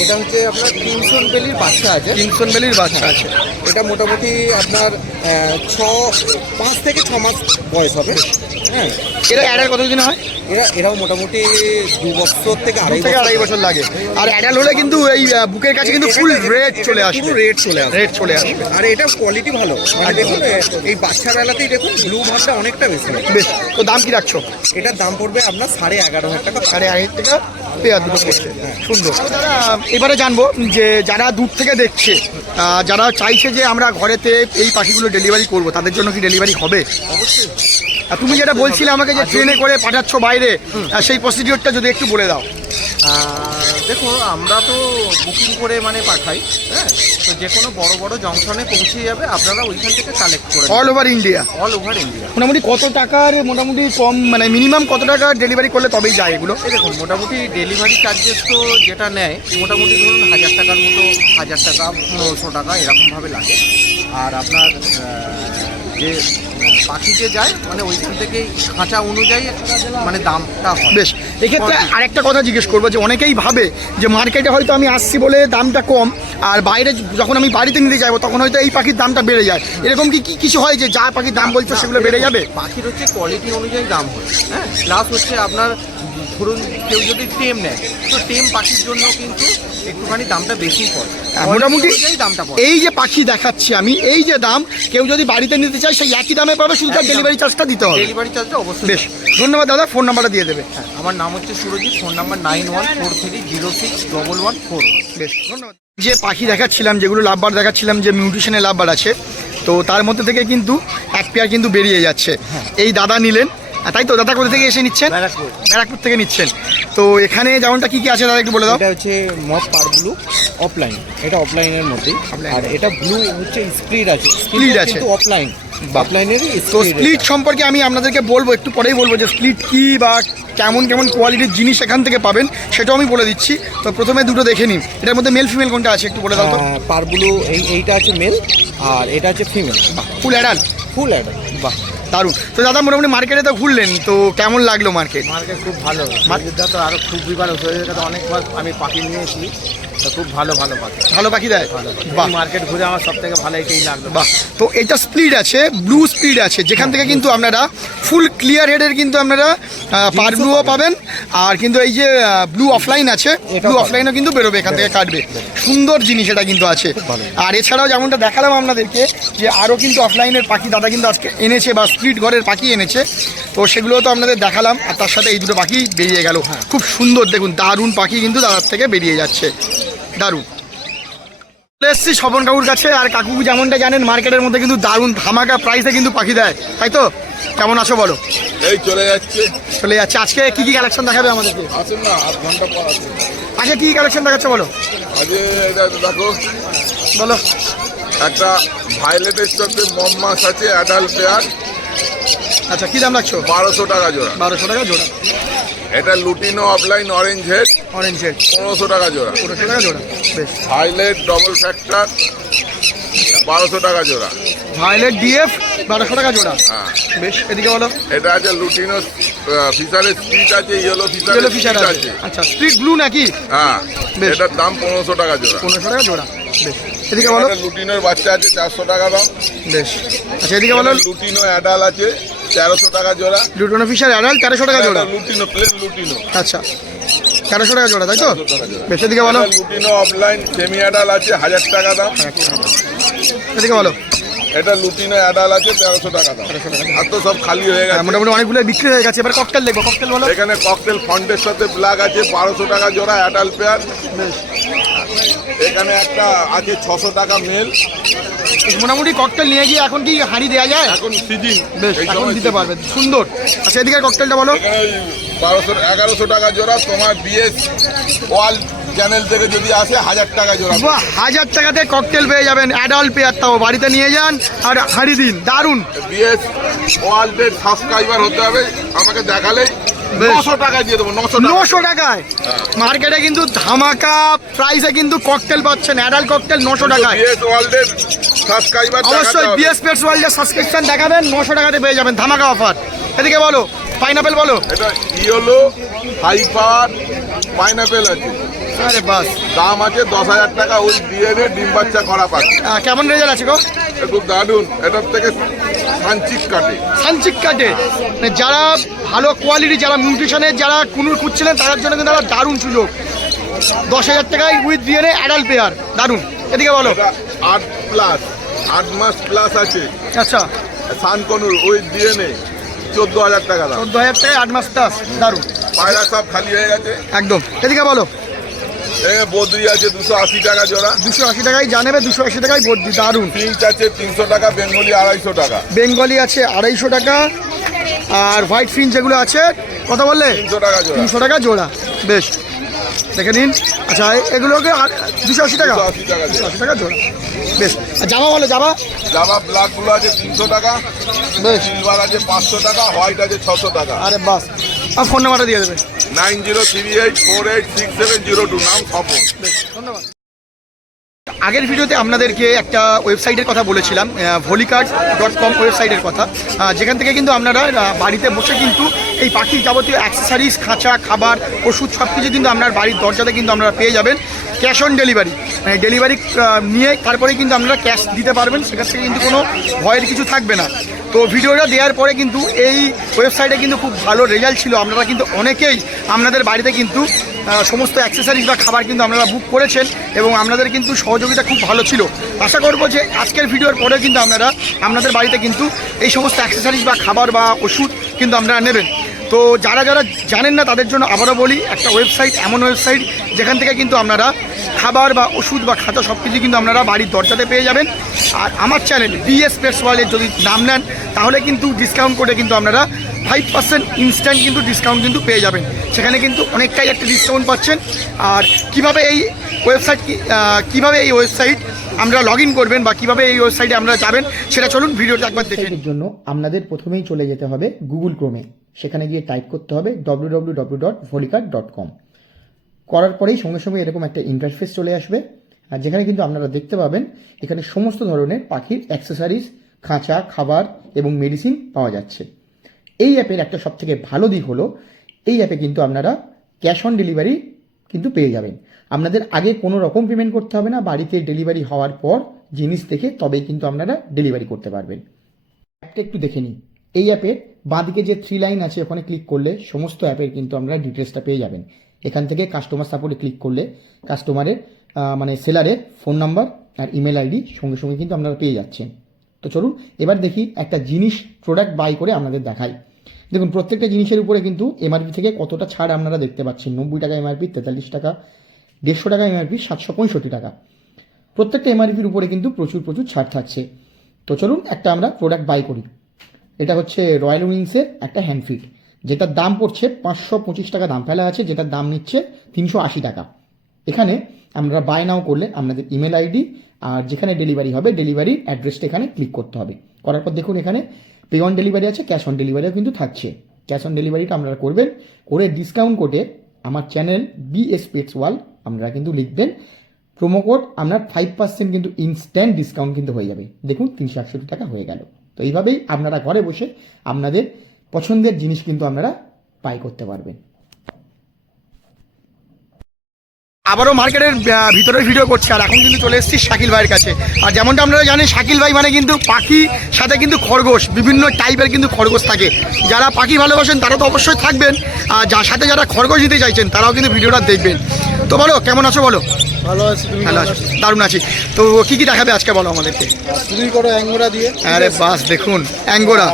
এটা হচ্ছে আপনার কিংসন বেলির বাচ্চা আছে। কিংসন বেলির বাচ্চা আছে। এটা মোটামুটি আপনার 5 থেকে 6 মাস বয়স হবে। হ্যাঁ, এরা অ্যাডাল কতদিন হয়? এরাও মোটামুটি 2 বছর থেকে 2 বছর লাগে। আর অ্যাডাল হলে কিন্তু এই বুকের কাছে কিন্তু ফুল রেড চলে আসবে। রেড চলে আসবে। রেড চলে আসবে। আর এটা কোয়ালিটি ভালো, মানে দেখুন এই বাচ্চা বেলাতেই দেখুন ব্লু ভাবটা অনেকটা বেশি। বেশ, তো দাম কি রাখছো? এটার দাম পড়বে আপনার 11500 টাকা। 2,500 টাকা পেয়ার দুটো পড়ছে। সুন্দর। দাদা এবারে জানবো যে যারা দূর থেকে দেখছে, যারা চাইছে যে আমরা ঘরেতে এই পাখিগুলো ডেলিভারি করব, তাদের জন্য কি ডেলিভারি হবে? অবশ্যই। আর তুমি যেটা বলছিলে আমাকে যে ট্রেনে করে পাঠাচ্ছ বাইরে, সেই প্রসিডিওরটা যদি একটু বলে দাও। দেখো আমরা তো বুকিং করে মানে পাঠাই। হ্যাঁ, তো যে কোনো বড় বড় জংশনে পৌঁছে যাবে, আপনারা ওইখান থেকে কালেক্ট করে all over India? All over India. মোটামুটি কত টাকার, মোটামুটি কম মানে মিনিমাম কত টাকা ডেলিভারি করলে তবেই যায় এগুলো? এই দেখুন মোটামুটি ডেলিভারি চার্জেস তো যেটা নেয় মোটামুটি ধরুন 1000 টাকার মতো, 1000 টাকা 1500 টাকা এরকমভাবে লাগে। আর আপনার যে পাখি যে যায় মানে ওইখান থেকেই খাঁচা অনুযায়ী মানে দামটা হয়। বেশ, এক্ষেত্রে আরেকটা কথা জিজ্ঞেস করবো যে অনেকেই ভাবে যে মার্কেটে হয়তো আমি আসছি বলে দামটা কম, আর বাইরে যখন আমি বাড়িতে নিতে যাবো তখন হয়তো এই পাখির দামটা বেড়ে যায়, এরকম কি কিছু হয় যে যা পাখির দাম বলছো সেগুলো বেড়ে যাবে? পাখির হচ্ছে কোয়ালিটি অনুযায়ী দাম হয়। হ্যাঁ, প্লাস হচ্ছে আপনার ধরুন কেউ যদি টেম নেয়, তো টেম পাখির জন্য কিন্তু একটুখানি দামটা বেশি পড়ে। মোটামুটি দামটা পড়ে। এই যে পাখি দেখাচ্ছি আমি, এই যে দাম, কেউ যদি বাড়িতে নিতে চায় সেই একই দামে পাবে, শুধু তার ডেলিভারি চার্জটা দিতে হবে। ডেলিভারি চার্জটা অবশ্যই। বেশ, ধন্যবাদ দাদা। ফোন নাম্বারটা দিয়ে দেবে। আমার নাম হচ্ছে সুরজিৎ, ফোন নাম্বার 9143061141। বেশ, ধন্যবাদ। যে পাখি দেখাচ্ছিলাম, যেগুলো লাভবার দেখাচ্ছিলাম, যে মিউটেশনের লাভবার আছে, তো তার মধ্যে থেকে কিন্তু এক পেয়ার কিন্তু বেরিয়ে যাচ্ছে। এই দাদা নিলেন, তাই তো? দাদা কোথা থেকে এসে নিচ্ছেন? ব্যারাকপুর থেকে নিচ্ছেন। তো এখানে যেমনটা কি কি আছে দাদা একটু বলে দাও। এটা হচ্ছে মপ পার ব্লু অফলাইন, এটা অফলাইনের মধ্যেই। আর এটা ব্লু হচ্ছে স্প্লিট আছে, Split আছে। কিন্তু অফলাইন, অফলাইনেরই তো স্প্লিট সম্পর্কে আমি আপনাদেরকে বলবো, একটু পরেই বলবো যে স্প্লিট কি বা কেমন কেমন কোয়ালিটির জিনিস এখান থেকে পাবেন সেটাও আমি বলে দিচ্ছি। তো প্রথমে দুটো দেখে নিন, এটার মধ্যে মেল ফিমেল কোনটা আছে একটু বলে দাও তো। পার ব্লু এইটা আছে মেল, আর এটা আছে female. Full adult, full adult. বাহ, দারুণ। তো দাদা মোটামুটি মার্কেটে তো ঘুরলেন, তো কেমন লাগলো মার্কেট? মার্কেট খুব ভালো, মার্কেটটা তো আরও খুবই ভালো। শরীরের কাছে অনেকবার আমি পাখি নিয়েছি, তো খুব ভালো ভালো পাখি, ভালো পাখি দেয়। ভালো বাহ মার্কেট ঘুরে আমার সব থেকে ভালো এটাই লাগলো। বাহ। তো এটা স্প্লিট আছে, ব্লু স্প্লিট আছে, যেখান থেকে কিন্তু আপনারা ফুল ক্লিয়ার হেডের কিন্তু আপনারা পার ব্লুও পাবেন। আর কিন্তু এই যে ব্লু অফলাইন আছে, ব্লু অফলাইনও কিন্তু বেরোবে এখান থেকে, কাটবে। সুন্দর জিনিস এটা কিন্তু আছে। আর এছাড়াও যেমনটা দেখালাম আপনাদেরকে যে আরও কিন্তু অফলাইনের পাখি দাদা কিন্তু আজকে এনেছে, বা স্প্লিট ঘরের পাখি এনেছে। তো সেগুলো তো আপনাদের দেখালাম, আর তার সাথে এই দুটো পাখি বেরিয়ে গেল। খুব সুন্দর, দেখুন দারুণ পাখি কিন্তু দাদার থেকে বেরিয়ে যাচ্ছে, দারুণ। এসছি স্বপন কাকুর কাছে, আর কাকু যেমনটা জানেন মার্কেটের মধ্যে কিন্তু দারুণ ধামাকা প্রাইসে কিন্তু পাখি দেয়, তাই তো? কেমন আছো বলো? এই চলে যাচ্ছে। চলে যাচ্ছে। আজকে কি কি কালেকশন দেখাবে আমাদেরকে? আসুন না, আধ ঘন্টা পর আসুন। আজকে কি কি কালেকশন দেখাচ্ছে বলো? আজকে এটা দেখো, বলো। একটা ভায়োলেটের সাথে মম্মাস আছে, অ্যাডাল্ট পেয়ার, আচ্ছা, কি দাম রাখছো? 1200 টাকা জোড়া। 1200 টাকা জোড়া। এটা lutino opaline orange head, orange head 1500 টাকা জোড়া। 1500 টাকা জোড়া। বেশ। ভায়োলেট ডবল ফ্যাক্টর 1200 টাকা জোড়া। ভায়োলেট ডিএফ 1200 টাকা জোড়া। হ্যাঁ, বেশ, এদিকে বলো। এটা আছে লুটিনো ফিশারের স্পিড আছে, ইয়েলো ইয়েলো ফিশারের ফিশার স্পিড আছে। আছে। আচ্ছা, স্প্লিট ব্লু নাকি? হ্যাঁ, বেশ। এটার দাম 1500 টাকা জোড়া। 1500 টাকা জোড়া। বেশ, এদিকে বলো। এটা লুটিনোর বাচ্চা আছে, 400 টাকা দাম। বেশ। আচ্ছা, এদিকে বলো। লুটিনো অ্যাডাল আছে, 1300 টাকা জোড়া। লুটোনো ফিশার অ্যাডাল্ট 1300 টাকা জোড়া। লুটিনো প্লেন লুটিনো আচ্ছা, 1300 টাকা জোড়া, তাই তো? 1300 টাকা জোড়া। বেশ, এদিকে বলো। এটা লুটিনো অফলাইন সেমি অ্যাডাল আছে, 1000 টাকা দাম। এদিকে বলো। এটা লুটিনো অ্যাডাল আছে, 1300 টাকা দাম। আর তো সব খালি হয়ে গেছে। মোটামুটি অনেকগুলো বিক্রি হয়ে গেছে। এবার ককটেল দেখবো, ককটেল বলো। এখানে ককটেল ফন্টের সাথে ব্ল্যাক আছে, 1200 টাকা জোড়া অ্যাডাল পেয়ার। বেশ। এখানে একটা আছে 600 টাকা মেল। মোটামুটি ককটেল নিয়ে গিয়ে এখন কি হাঁড়ি দেওয়া যায়? এখন সিজন, বেশ, এই এখন সময় দিতে পারবে। সুন্দর। আচ্ছা, এদিকে ককটেলটা বলো। এখানে ওই 1100 টাকা জোড়া। তোমার বিএস ওয়াল চ্যানেল থেকে যদি আসে 1000 টাকা জোড়া। বাহ, 1000 টাকাতে ককটেল পেয়ে যাবেন, অ্যাডাল্ট পেয়ার, তাও বাড়িতে নিয়ে যান আর হাঁড়ি দিন, দারুণ। বিএস ওয়ার্ল্ডের সাবস্ক্রাইবার হতে হবে, আমাকে দেখালেই বেশ। 900 টাকা দিয়ে দেবো। 900 টাকা। 900 টাকায় মার্কেটে কিন্তু ধামাকা প্রাইসে কিন্তু ককটেল পাচ্ছেন, অ্যাডাল্ট ককটেল 900 টাকায়। বিএস ওয়ার্ল্ডের সাবস্ক্রাইবার অবশ্যই বিএস পেটস ওয়ার্ল্ডের সাবস্ক্রিপশন দেখাবেন, 900 টাকাতে পেয়ে যাবেন, ধামাকা অফার। এদিকে বলো, পাইনাপেল বলো। এটা ইয়েলো হাই পাওয়ার পাইনাপেল আছে, আরে বাস, দাম আছে 10,000 টাকা। ওই ডিএনএ ডিম বাচ্চা করা পাচ্ছে, কেমন রেজাল্ট আছে গো? খুব দারুণ। এটার থেকে সানচিক কাটে। সানচিক কাটে, মানে যারা ভালো কোয়ালিটি, যারা নিউট্রিশনের যারা কুনুর খুঁজছিলেন তাদের জন্য কিন্তু একটা দারুণ সুযোগ। 10,000 টাকায় উইথ ডিএনএ অ্যাডাল্ট পেয়ার, দারুণ। এদিকে বলো। এটা 8 প্লাস, 8 মাস প্লাস আছে, আচ্ছা, সানকনুর উইথ ডিএনএ 14,000 টাকা দাম। 14,000 টাকায় 8 মাস প্লাস, দারুণ পায়রা সব খালি হয়ে গেছে একদম। এদিকে বলো। বদ্রি আছে 280 টাকা জোড়া। 280 টাকায় জানেবে, 280 টাকায় বর্দি, দারুণ। পিঞ্চ আছে 300 টাকা, বেঙ্গলি 250 টাকা। বেঙ্গলি আছে 250 টাকা, আর হোয়াইট ফিঞ্চ যেগুলো আছে কত বললে? 300 টাকা জোড়া। 300 টাকা জোড়া। বেশ, দেখে নিন। আচ্ছা, এগুলোকে 280 টাকা, 280 টাকা জোড়া। 280 টাকা জোড়া। বেশ। আর জামা বলো, জামা। জামা ব্ল্যাক গুলো আছে 300 টাকা, বেশ। সিলভার আছে 500 টাকা, হোয়াইট আছে 600 টাকা। আরে বাস, আর ফোন নাম্বারটা দিয়ে দেবে। 9038486702, নাম স্বপন। ধন্যবাদ। আগের ভিডিওতে আপনাদেরকে একটা ওয়েবসাইটের কথা বলেছিলাম, ভলিকার্ড.com ওয়েবসাইটের কথা, যেখান থেকে কিন্তু আপনারা বাড়িতে বসে কিন্তু এই পাখির যাবতীয় অ্যাক্সেসরিজ, খাঁচা, খাবার, ওষুধ সব কিছু কিন্তু আপনার বাড়ির দরজাতে কিন্তু আপনারা পেয়ে যাবেন। ক্যাশ অন ডেলিভারি, মানে ডেলিভারি নিয়ে তারপরে কিন্তু আপনারা ক্যাশ দিতে পারবেন, সেখান থেকে কিন্তু কোনো ভয়ের কিছু থাকবে না। তো ভিডিওটা দেওয়ার পরে কিন্তু এই ওয়েবসাইটে কিন্তু খুব ভালো রেজাল্ট ছিল। আপনারা কিন্তু অনেকেই আপনাদের বাড়িতে কিন্তু সমস্ত অ্যাক্সেসরিজ বা খাবার কিন্তু আপনারা বুক করেছেন, এবং আপনাদের কিন্তু সহযোগিতা খুব ভালো ছিল। আশা করবো যে আজকের ভিডিওর পরে কিন্তু আপনারা আপনাদের বাড়িতে কিন্তু এই সমস্ত অ্যাক্সেসরিজ বা খাবার বা ওষুধ কিন্তু আপনারা নেবেন। তো যারা যারা জানেন না তাদের জন্য আবারও বলি, একটা ওয়েবসাইট, এমন ওয়েবসাইট যেখান থেকে কিন্তু আপনারা খাবার বা ওষুধ বা খাতা সব কিছু কিন্তু আপনারা বাড়ির দরজাতে পেয়ে যাবেন। আর আমার চ্যানেল বিএস পেটস ওয়ার্ল্ডের যদি নাম নেন তাহলে কিন্তু ডিসকাউন্ট করে কিন্তু আপনারা 5% ইনস্ট্যান্ট কিন্তু ডিসকাউন্ট কিন্তু পেয়ে যাবেন। সেখানে কিন্তু অনেকটাই একটা ডিসকাউন্ট পাচ্ছেন। আর কিভাবে এই ওয়েবসাইট আমরা লগ ইন করবেন বা কীভাবে এই ওয়েবসাইটে আমরা যাবেন সেটা চলুন ভিডিওটা একবার দেখে নিন। এর জন্য আপনাদের প্রথমেই চলে যেতে হবে গুগল ক্রোমে, সেখানে গিয়ে টাইপ করতে হবে www.volicart.com। করার পরেই সঙ্গে সঙ্গে এরকম একটা ইন্টারফেস চলে আসবে, আর যেখানে কিন্তু আপনারা দেখতে পাবেন এখানে সমস্ত ধরনের পাখির অ্যাক্সেসরিজ, খাঁচা, খাবার এবং মেডিসিন পাওয়া যাচ্ছে। এই অ্যাপের একটা সবথেকে ভালো দিক হলো এই অ্যাপে কিন্তু আপনারা ক্যাশ অন ডেলিভারি কিন্তু পেয়ে যাবেন। আপনাদের আগে কোনো রকম পেমেন্ট করতে হবে না, বাড়িতে ডেলিভারি হওয়ার পর জিনিস দেখে তবেই কিন্তু আপনারা ডেলিভারি করতে পারবেন। অ্যাপটা একটু দেখে নিন। এই অ্যাপের বাঁদিকে যে 3 লাইন আছে ওখানে ক্লিক করলে সমস্ত অ্যাপের কিন্তু আপনারা ডিটেলসটা পেয়ে যাবেন। এখান থেকে কাস্টমার সাপোর্টে ক্লিক করলে কাস্টমারের মানে সেলারের ফোন নাম্বার আর ইমেল আইডি সঙ্গে সঙ্গে কিন্তু আপনারা পেয়ে যাচ্ছেন। তো চলুন এবার দেখি একটা জিনিস প্রোডাক্ট বাই করে আপনাদের দেখাই। দেখুন প্রত্যেকটা জিনিসের উপরে কিন্তু এমআরপি থেকে কতটা ছাড় আপনারা দেখতে পাচ্ছেন। 90 টাকা এমআরপি, 43 টাকা, 150 টাকা এমআরপি, 765 টাকা। প্রত্যেকটা এমআরপির উপরে কিন্তু প্রচুর ছাড় থাকছে। তো চলুন একটা আমরা প্রোডাক্ট বাই করি। এটা হচ্ছে রয়্যাল উইংসের একটা হ্যান্ডফিট, যেটার দাম পড়ছে 525 টাকা দাম ফেলা আছে, যেটার দাম নিচ্ছে 380 টাকা। এখানে আমরা বাই নাও করলে আপনাদের ইমেল আইডি আর যেখানে ডেলিভারি হবে ডেলিভারির অ্যাড্রেসটা এখানে ক্লিক করতে হবে। করার পর দেখুন এখানে পে অন ডেলিভারি আছে, ক্যাশ অন ডেলিভারিও কিন্তু থাকছে। ক্যাশ অন ডেলিভারিটা আপনারা করবেন, করে ডিসকাউন্ট কোডে আমার চ্যানেল বিএস পেটস ওয়ার্ল্ড আপনারা কিন্তু লিখবেন। প্রোমো কোড আপনার 5% কিন্তু ইনস্ট্যান্ট ডিসকাউন্ট কিন্তু হয়ে যাবে। দেখুন 368 টাকা হয়ে গেল। তো এইভাবেই আপনারা ঘরে বসে আপনাদের পছন্দের জিনিস কিন্তু আপনারা বাই করতে পারবেন। আবারও মার্কেটের ভিতরের ভিডিও করছি, আর এখন কিন্তু চলে এসেছি শাকিল ভাইয়ের কাছে। আর যেমনটা আপনারা জানেন শাকিল ভাই মানে কিন্তু পাখি সাথে কিন্তু খরগোশ, বিভিন্ন টাইপের কিন্তু খরগোশ থাকে। যারা পাখি ভালোবাসেন তারা তো অবশ্যই থাকবেন, আর যার সাথে যারা খরগোশ নিতে চাইছেন তারাও কিন্তু ভিডিওটা দেখবেন। তো বলো কেমন আছো বলো? ভালো আছি, তুমি ভালো আছো? দারুণ আছি। তো কি কি দেখাবে আজকে বলো আমাদেরকে? শুরুই করো অ্যাঙ্গোরা দিয়ে। আরে বাস দেখুন অ্যাঙ্গোরা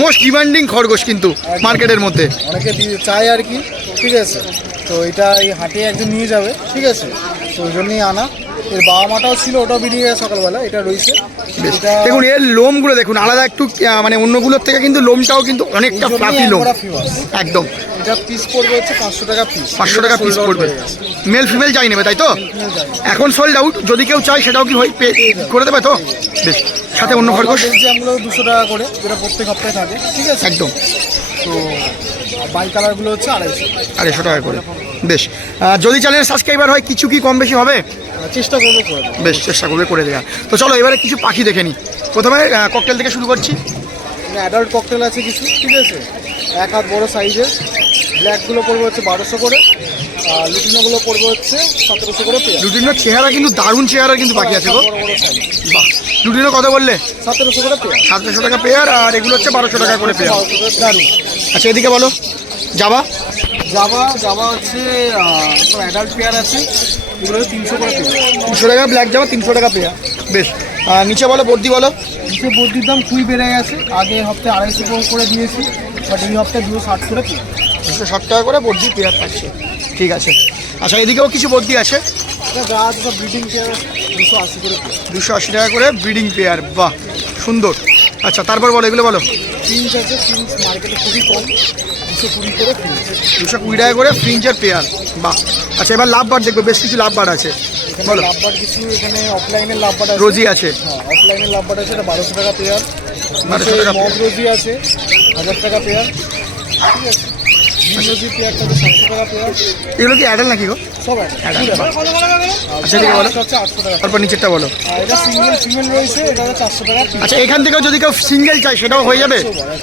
মোস্ট ডিমান্ডিং খরগোশ কিন্তু মার্কেটের মধ্যে অনেকে চায় আর কি, ঠিক আছে। তো এটা এই হাটে একজন নিয়ে যাবে, ঠিক আছে, তো ওই জন্যই আনা। এর বাবা মাটাও ছিল, ওটাও বেরিয়ে গেছে সকালবেলা, এটা রয়েছে। এটা দেখুন এর লোমগুলো দেখুন আলাদা একটু, মানে অন্যগুলোর থেকে কিন্তু লোমটাও কিন্তু অনেকটা ফ্লাফি লোম একদম। এটা পিস পড়বে হচ্ছে 500 টাকা পিস। 500 টাকা পিস পড়বে। মেল ফিমেল যাই নেবে তাই তো? এখন সোল্ড আউট, যদি কেউ চায় সেটাও কি হয় করে দেবে তো? বেশ, সাথে অন্য খরগোশ বেলজিয়ামগুলো 200 টাকা করে, যেটা প্রত্যেক সপ্তাহে থাকে, ঠিক আছে একদম। তো বাই কালারগুলো হচ্ছে 250 টাকা করে। বেশ, যদি চ্যানেলের সাবস্ক্রাইবার হয় কিছু কি কম বেশি হবে? চেষ্টা করবো করে দেবো। বেশ, চেষ্টা করবে করে দেওয়া। তো চলো এবারে কিছু পাখি দেখে নিই। প্রথমে ককটেল থেকে শুরু করছি। অ্যাডাল্ট ককটেল আছে কিছু, ঠিক আছে, 1 হাত বড় সাইজের। ব্ল্যাকগুলো পড়বে হচ্ছে 1200 করে, আর লুটিনোগুলো পড়বে হচ্ছে 1700 করে পেয়ার। লুটিনোর চেহারা কিন্তু দারুণ চেহারা কিন্তু পাখি আছে গো। বড় বড় সাইজ। বাহ, লুটিনো কত বললে? 1700 করে পেয়ার। 700 টাকা পেয়ার, আর এগুলো হচ্ছে 1200 টাকা করে পেয়ার। 1200 করে দারুণ। আচ্ছা এদিকে বলো। জাবা জাবা হচ্ছে অ্যাডাল্ট পেয়ার আছে, এগুলো 300 করে পেয়ার। 300 টাকা ব্ল্যাক জাবা, 300 টাকা পেয়ার। বেশ, নিচে বলো বর্দি বলো। নিচে বদ্রির দাম খুবই বেড়ে গেছে, আগে হপ্তাহে 250 করে দিয়েছি, বাট এই হপ্তাহে 260 করে পেয়ার। 260 টাকা করে বর্দি পেয়ার থাকছে, ঠিক আছে। আচ্ছা এদিকেও কিছু বর্দি আছে, এটা যা আছে সব ব্রিডিং পেয়ার আছে, 280 করে পেয়ার। 280 টাকা করে ব্রিডিং পেয়ার। বাহ সুন্দর। আচ্ছা তারপর বলো এগুলো বলো। ফিঞ্চ আছে, ফিঞ্চ মার্কেটে খুবই কম, 220 করে ফিঞ্চ। 220 টাকা করে ফ্রিঞ্চের পেয়ার। বাহ। আচ্ছা এবার লাভবার দেখবো, বেশ কিছু লাভবার আছে এখানে বলো। লাভবার্ড কিছু, এখানে অফলাইনের লাভবার্ড আছে, রোজি আছে, হ্যাঁ অফলাইনের লাভবার্ড আছে, এটা 1200 টাকা পেয়ার। 1200 টাকা মগ রোজি আছে 1000 টাকা পেয়ার, ঠিক আছে। নীল রোজি পেয়ারটা হচ্ছে 700 টাকা পেয়ার। এগুলো কি অ্যাডাল নাকি গো? সব আছে। আচ্ছা এদিকে বলো। হচ্ছে 800 টাকা। তারপর নিচেরটা বলো। আর এটা সিঙ্গেল ফিমেল রয়েছে, এটা হচ্ছে 400 টাকা। আচ্ছা এখান থেকেও যদি কেউ সিঙ্গেল চাই সেটাও হয়ে যাবে?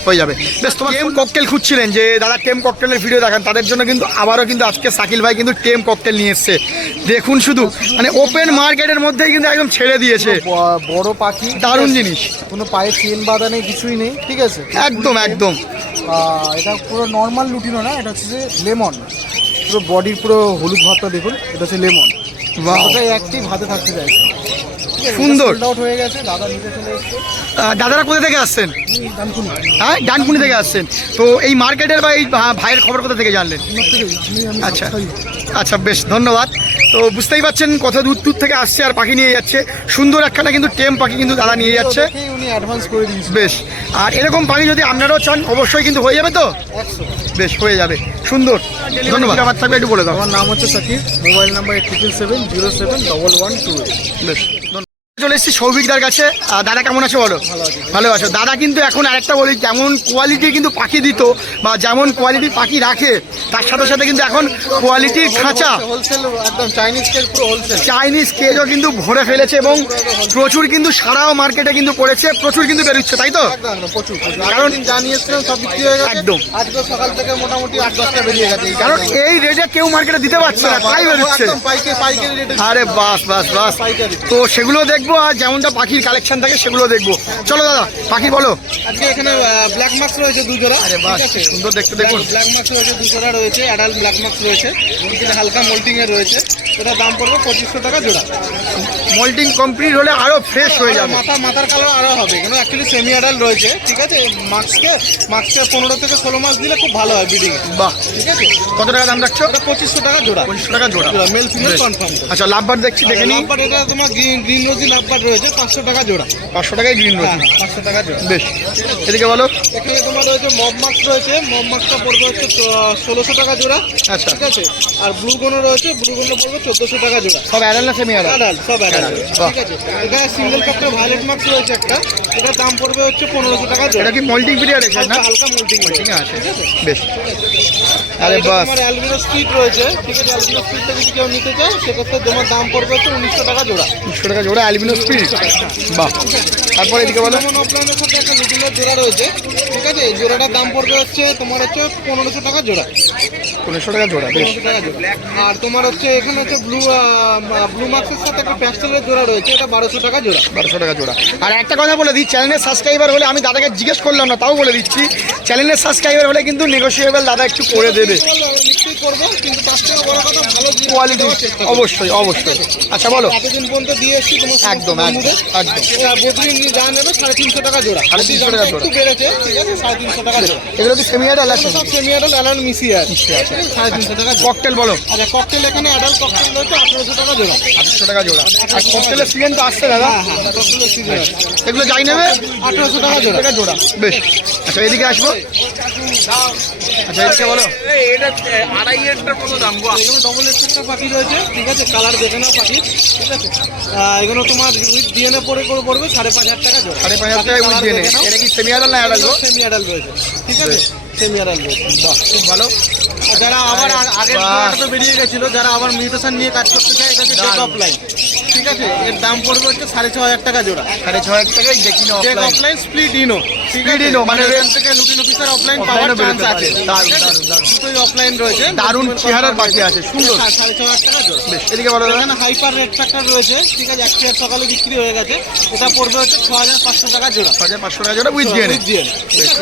হয়ে যাবে। বেশ, তোমার টেম ককটেল খুঁজছিলেন যে দাদা টেম ককটেলের ভিডিও দেখান, তাদের জন্য কিন্তু আবারও কিন্তু আজকে শাকিল ভাই কিন্তু টেম ককটেল নিয়ে এসছে। দেখুন শুধু মানে ওপেন মার্কেটের মধ্যেই কিন্তু একদম ছেড়ে দিয়েছে। বড় পাখি, দারুণ জিনিস। কোনো পায়ে চেন বাঁধা নেই, কিছুই নেই, ঠিক আছে। একদম একদম। এটা পুরো নর্মাল লুটিনো না, এটা হচ্ছে যে লেমন, পুরো বডির পুরো হলুদ ভাবটা দেখুন, এটা হচ্ছে লেমন। বাহ। ওটাই একটিভ, হাতে থাকতে চাইছে। সুন্দর। সোল্ড আউট হয়ে গেছে, দাদা নিতে চলে এসছে। দাদারা কোথা থেকে আসছেন? ডানকুনি। হ্যাঁ ডানকুনি থেকে আসছেন। তো এই মার্কেটের বা এই ভাইয়ের খবর কোথা থেকে জানলেন? আপনার থেকেই, আমি আচ্ছা subscribe। আচ্ছা বেশ ধন্যবাদ। তো বুঝতেই পারছেন কত দূর দূর থেকে আসছে আর পাখি নিয়ে যাচ্ছে। সুন্দর একখানা কিন্তু টেম পাখি কিন্তু দাদা নিয়ে যাচ্ছে। দেখেই উনি অ্যাডভান্স করে দিয়েছে। বেশ, আর এরকম পাখি যদি আপনারাও চান অবশ্যই কিন্তু হয়ে যাবে তো? বেশ, হয়ে যাবে, সুন্দর, ধন্যবাদ। আমার থাকবে একটু বলে দাও। আমার নাম হচ্ছে সাকিব, মোবাইল নাম্বার 777071128। বেশ, চলে এসেছি সৌভিকদার কাছে। দাদা কেমন আছো বলো? ভালো আছো। দাদা কিন্তু এখন আরেকটা বলি, যেমন কোয়ালিটির কিন্তু পাখি দিত বা যেমন কোয়ালিটির পাখি রাখে তার সাথে সাথে কিন্তু এখন কোয়ালিটির খাঁচা হোলসেল একদম চাইনিজ কেজ, পুরো হোলসেল চাইনিজ কেজও কিন্তু ভরে ফেলেছে এবং প্রচুর কিন্তু সারাও মার্কেটে কিন্তু পড়েছে, প্রচুর কিন্তু বেরোচ্ছে, তাই তো? একদম প্রচুর। কারণ কারণ জানিয়েছিলাম সব বিক্রি হয়ে গেছে একদম। আজকে সকাল থেকে মোটামুটি 8-10টা বেরিয়ে গেছে। কারণ এই রেটে কেউ মার্কেটে দিতে পারছে না, তাই বেরোচ্ছে। একদম পাইকারি রেটে। আরে বাস বাস বাস, পাইকারি। তো সেগুলো দেখবো আর যেমনটা পাখির কালেকশন থাকে সেগুলো দেখবো। চলো দাদা, পাখি বলো। আজকে এখানে ব্ল্যাক মার্কস রয়েছে 2 জোড়া। আরে বাস, ঠিক আছে, সুন্দর দেখতে, দেখুন। ব্ল্যাক মার্কস রয়েছে 2 জোড়া রয়েছে, অ্যাডাল্ট ব্ল্যাক মার্কস রয়েছে, এখানে হালকা মোল্টিং এর রয়েছে। এটার দাম পড়বে 2500 টাকা জোড়া। মোল্টিং কমপ্লিট হলে আরো ফ্রেশ হয়ে যাবে। মাথার কালার আরো হবে, কেন অ্যাকচুয়ালি সেমি অ্যাডাল্ট রয়েছে। ঠিক আছে, মার্কসকে 15 থেকে 16 মাস দিলে খুব ভালো হয় ব্রিডিং। বাহ, ঠিক আছে, কত টাকা দাম রাখছো? এটা 2500 টাকা জোড়া। 2500 টাকা জোড়া। মেল ফিমেল বেশ। কনফার্ম। আচ্ছা, লাভবার দেখছি, দেখে নিই। লাভবার্ড এটা তোমার গ্রিন রোজি লাভবার্ড রয়েছে 500 টাকা জোড়া। 500 টাকায় গ্রিন রোজ। 500 টাকা জোড়া। বেশ, এদিকে বলো। এখানে তোমার রয়েছে মব মার্কস রয়েছে, মব মার্কসটা পড়বে হচ্ছে 1600 টাকা জোড়া। আচ্ছা। ঠিক আছে, আর ব্লু গোনো রয়েছে, ব্লু গোনো পড়বে 1400 টাকা জোড়া। সব অ্যাডাল না সেমি অ্যাডাল? অ্যাডাল্ট, সব অ্যাডাল্ট। বাহ। ঠিক আছে, এটা সিঙ্গেল ফ্যাক্টর ভায়োলেট মার্কস রয়েছে একটা, এটার দাম পড়বে হচ্ছে 1500 টাকা জোড়া। এটা কি মোল্টিং পিরিয়ড আছে না? হালকা মোল্টিং ঠিক আছে, ঠিক আছে। বেশ। আরে এটা বাস, তোমার অ্যালবিনো স্পিড রয়েছে। ঠিক আছে, অ্যালবিনো স্পিডটা যদি কেউ নিতে চায় সেক্ষেত্রে তোমার দাম পড়বে হচ্ছে 1900 টাকা জোড়া। 200 টাকা জোড়া অ্যালবিনো স্পিড। বাহ, তারপরে এদিকে বলো। যেমন অফলাইনের সাথে একটা মিডিলের জোড়া রয়েছে। ঠিক আছে, এই জোড়াটার দাম পড়বে হচ্ছে তোমার হচ্ছে 1500 টাকা জোড়া। 1500 টাকা জোড়া, বেশ। 1500 টাকা জোড়া। আর তোমার হচ্ছে এখানে হচ্ছে ব্লু মার্কসের সাথে একটা প্যাস্টেলের জোড়া রয়েছে, এটা 1200 টাকা জোড়া। 1200 টাকা জোড়া। আর একটা কথা বলে দিই, চ্যানেলের সাবস্ক্রাইবার হলে, আমি দাদাকে জিজ্ঞেস করলাম না তাও বলে দিচ্ছি, চ্যানেলের সাবস্ক্রাইবার হলে কিন্তু নেগোসিয়েবল দাদা একটু করে দেবে। নিশ্চয়ই করবো, কিন্তু তার থেকে বড় কথা ভালো জিনিস কোয়ালিটি দেওয়ার চেষ্টা করবো। অবশ্যই অবশ্যই। আচ্ছা বলো। এতদিন পর্যন্ত দিয়ে এসছি তোমার সমস্ত একদম, বন্ধুদের। একদম। বদলিন যা নেবে 350 টাকা জোড়া। 350 টাকা দামটা জোড়া। একটু বেড়েছে, ঠিক আছে, 350 টাকা জোড়া। এগুলো কি সেমি অ্যাডাল আছে? সব সেমি অ্যাডাল্ট অ্যাডাল্ট মিশিয়ে আছে। 350 টাকা জোড়া। ককটেল বলো। আচ্ছা, ককটেল এখানে অ্যাডাল্ট ককটেল রয়েছে 1800 টাকা জোড়া। 800 টাকা জোড়া। আর ককটেলের সিজন তো আসছে দাদা, ককটেলের সিজন আছে। এগুলো যাই নেবে 1800 টাকা জোড়া। টাকা জোড়া। বেশ, আচ্ছা এদিকে আসবো। আচ্ছা এদিকে বলো। এখানে ডবল এক্সেটটা পাখি রয়েছে। ঠিক আছে, কালার দেখে নাও পাখি। ঠিক আছে, এগুলো তোমার উইথ ডিএনএ পড়বে 5500 টাকা জোড়া। 5500 টাকায় উইথ ডিএনএ। এটা কি সেমি অ্যাডাল না অ্যাডাল গো? সেমি অ্যাডাল্ট রয়েছে। ঠিক আছে, সেমি অ্যাডাল্ট রয়েছে। বাহ, খুব ভালো। আর যারা আবার আগের বাহ। জোড়াটা তো বেরিয়ে গেছিল, যারা আবার মিউটেশন নিয়ে কাজ করতে চায়, এটা হচ্ছে ডেক অফলাইন। ঠিক আছে, এর দাম পড়বে হচ্ছে 6500 টাকা জোড়া। 6500 টাকায় দেখি না ডেক অফলাইন। অফলাইন স্প্লিট ইনো। Split Ino, মানে এখান থেকে লুটিন অফিসার অফলাইন পাওয়ার অফলাইনও চান্স বেরোতে আছে। পারে। দারুণ, দারুণ, দারুণ। দুটোই অফলাইন রয়েছে। দারুণ চেহারার পাখি আছে, সুন্দর। 6500 টাকা জোড়া। বেশ, এদিকে বলো দাদা। এখানে হাইপার রেড ফ্যাক্টর রয়েছে। ঠিক আছে, এক পেয়ার সকালে বিক্রি হয়ে গেছে, এটা পড়বে হচ্ছে 6500 টাকা জোড়া। 6500 টাকা জোড়া উইথ ডিএনএ। With DNA।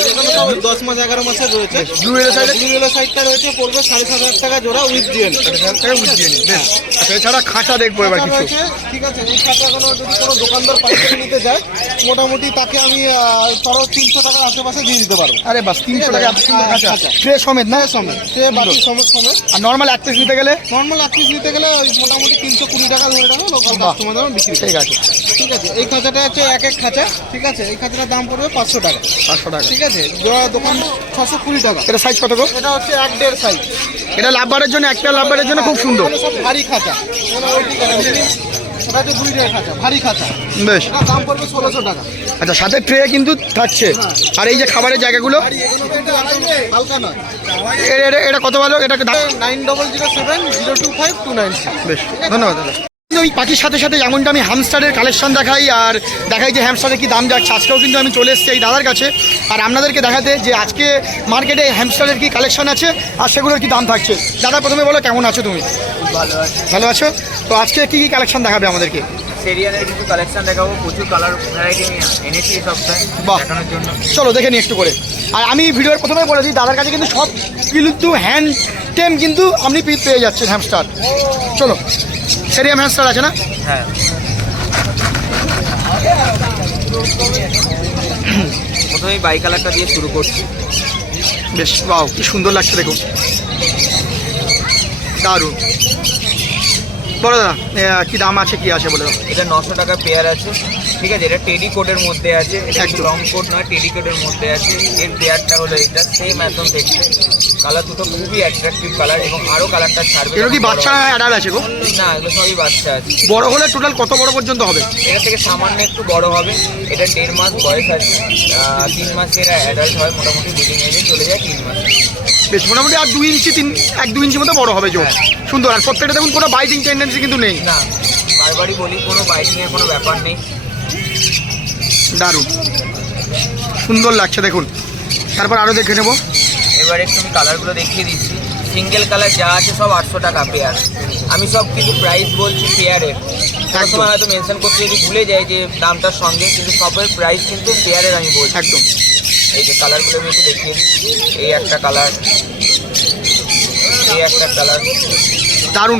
এগুলো সব 10 মাস 11 মাসের রয়েছে। ব্লু এর সাইডে ব্লু ইয়েলো সাইডটা রয়েছে, পড়বে 7500 টাকা জোড়া উইথ ডিএনএ। 6500 টাকা উইথ ডিএনএ। বেশ, আচ্ছা এছাড়া খাঁচা দেখবো এবার কিছু। রয়েছে। ঠিক আছে, এই খাঁচাগুলো যদি কোনো দোকানদার পাইকারি নিতে যায়, মোটামুটি তাকে আমি ধরো 300 টাকার আশেপাশে দিয়ে দিতে পারবো। আরে বাস, 300 টাকা এত সুন্দর খাঁচা। খাঁচা। ট্রে সমেত না? সমেত, সে বাকি সমেত। আর নর্মাল এক পিস নিতে গেলে? নর্মাল আকিস নিতে গেলে ওই মোটামুটি 320 টাকা ধরে টাকা লোকাল বাহ। কাস্টমার দাম বিক্রি করে। ঠিক আছে, ঠিক আছে, এই খাঁচাটা হচ্ছে এক এক খাঁচা। ঠিক আছে, এই খাঁচাটার দাম পড়বে 500 টাকা। 500 টাকা। ঠিক আছে, জোড়া দোকান 620 টাকা। এটা সাইজ কত গো? এটা হচ্ছে 1.5 সাইজ। এটা লাভবারের জন্য, একটা লাভবারের জন্য খুব সুন্দর। এখানে সব ভারী খাঁচা। মানে ওই ঠিক আছে, ওটা হচ্ছে 2 টাকা খাঁচা, ভারী খাঁচা। বেশ, এটার দাম পড়বে 1600 টাকা। আচ্ছা সাথে ট্রে কিন্তু থাকছে। আর এই যে খাবারের জায়গাগুলো, ভারী, এগুলো কিন্তু একদম হালকা নয়। এটা কত ভালো? এটা 9007025296। বেশ, ধন্যবাদ দাদা। ওই পাখির সাথে সাথে যেমনটা আমি হ্যামস্টারের কালেকশন দেখাই আর দেখাই যে হ্যামস্টারের কি দাম যাচ্ছে, আজকেও কিন্তু আমি চলে এসেছি এই দাদার কাছে আর আপনাদেরকে দেখাতে যে আজকে মার্কেটে হ্যামস্টারের কি কালেকশন আছে আর সেগুলোর কি দাম থাকছে। দাদা প্রথমে বলো কেমন আছো তুমি? ভালো আছে। ভালো আছো তো? আজকে কি কি কালেকশন দেখাবে আমাদেরকে? সেরিয়ালের কিছু কালেকশন দেখাবো, প্রচুর কালার ভ্যারাইটি আমি এনেছি এই সপ্তাহে বাহ। দেখানোর জন্য। চলো দেখে নিই একটু করে। আর আমি ভিডিওর প্রথমে বলেছি দাদার কাছে কিন্তু সব কিন্তু হ্যান্ড টেম কিন্তু আপনি পেয়ে যাচ্ছেন হ্যামস্টার। চলো, সেরিয়াম হ্যামস্টার আছে না? হ্যাঁ, প্রথমেই বাই কালারটা দিয়ে শুরু করছি। বেশ, বাও কি সুন্দর লাগছে দেখুন, দারুণ। বলো দাদা কি দাম আছে কি আছে বলে দাও। এটা 900 টাকা পেয়ার আছে, ঠিক আছে। এটা টেডি কোটের মধ্যে আছে, এটা একদম। লং কোট নয়, টেডি কোটের মধ্যে আছে। এর পেয়ারটা হলো এটা, সেম একদম দেখতে। কালার দুটো খুবই অ্যাট্রাকটিভ কালার এবং আরও কালারটা ছাড়বে। এগুলো কি বাচ্চা অ্যাডাল্ট আছে গো? না, এগুলো সবই বাচ্চা আছে। বড় হলে টোটাল কত বড় পর্যন্ত হবে? এটা থেকে সামান্য একটু বড় হবে। এটা 1.5 মাস বয়স আছে, 3 মাসে এরা অ্যাডাল্ট হয়, মোটামুটি ব্রিডিং এজে চলে যায় 3 মাস। বেশ মোটামুটি আর 2 ইঞ্চি 1-2 ইঞ্চি মতো বড় হবে জোর। সুন্দর। আর প্রত্যেকটা দেখুন কোনো বাইটিং টেন্ডেন্সি কিন্তু নেই। না, বারবারই বলি কোনো বাইটিংয়ের কোনো ব্যাপার নেই। দারুণ সুন্দর লাগছে দেখুন। তারপর আরও দেখে নেবো। এবারে একটু আমি কালারগুলো দেখিয়ে দিচ্ছি। সিঙ্গেল কালার যা আছে সব 800 টাকা পেয়ার। আমি সব কিন্তু প্রাইস বলছি পেয়ারের। কোনো সময় হয়তো মেনশন করতে যদি ভুলে যাই যে দামটার সঙ্গে, কিন্তু সবের প্রাইস কিন্তু পেয়ারের আমি বলছি। একদম। এই যে কালারগুলো আমি একটু দেখিয়ে দিচ্ছি। এই একটা কালার, এই একটা কালার। দারুণ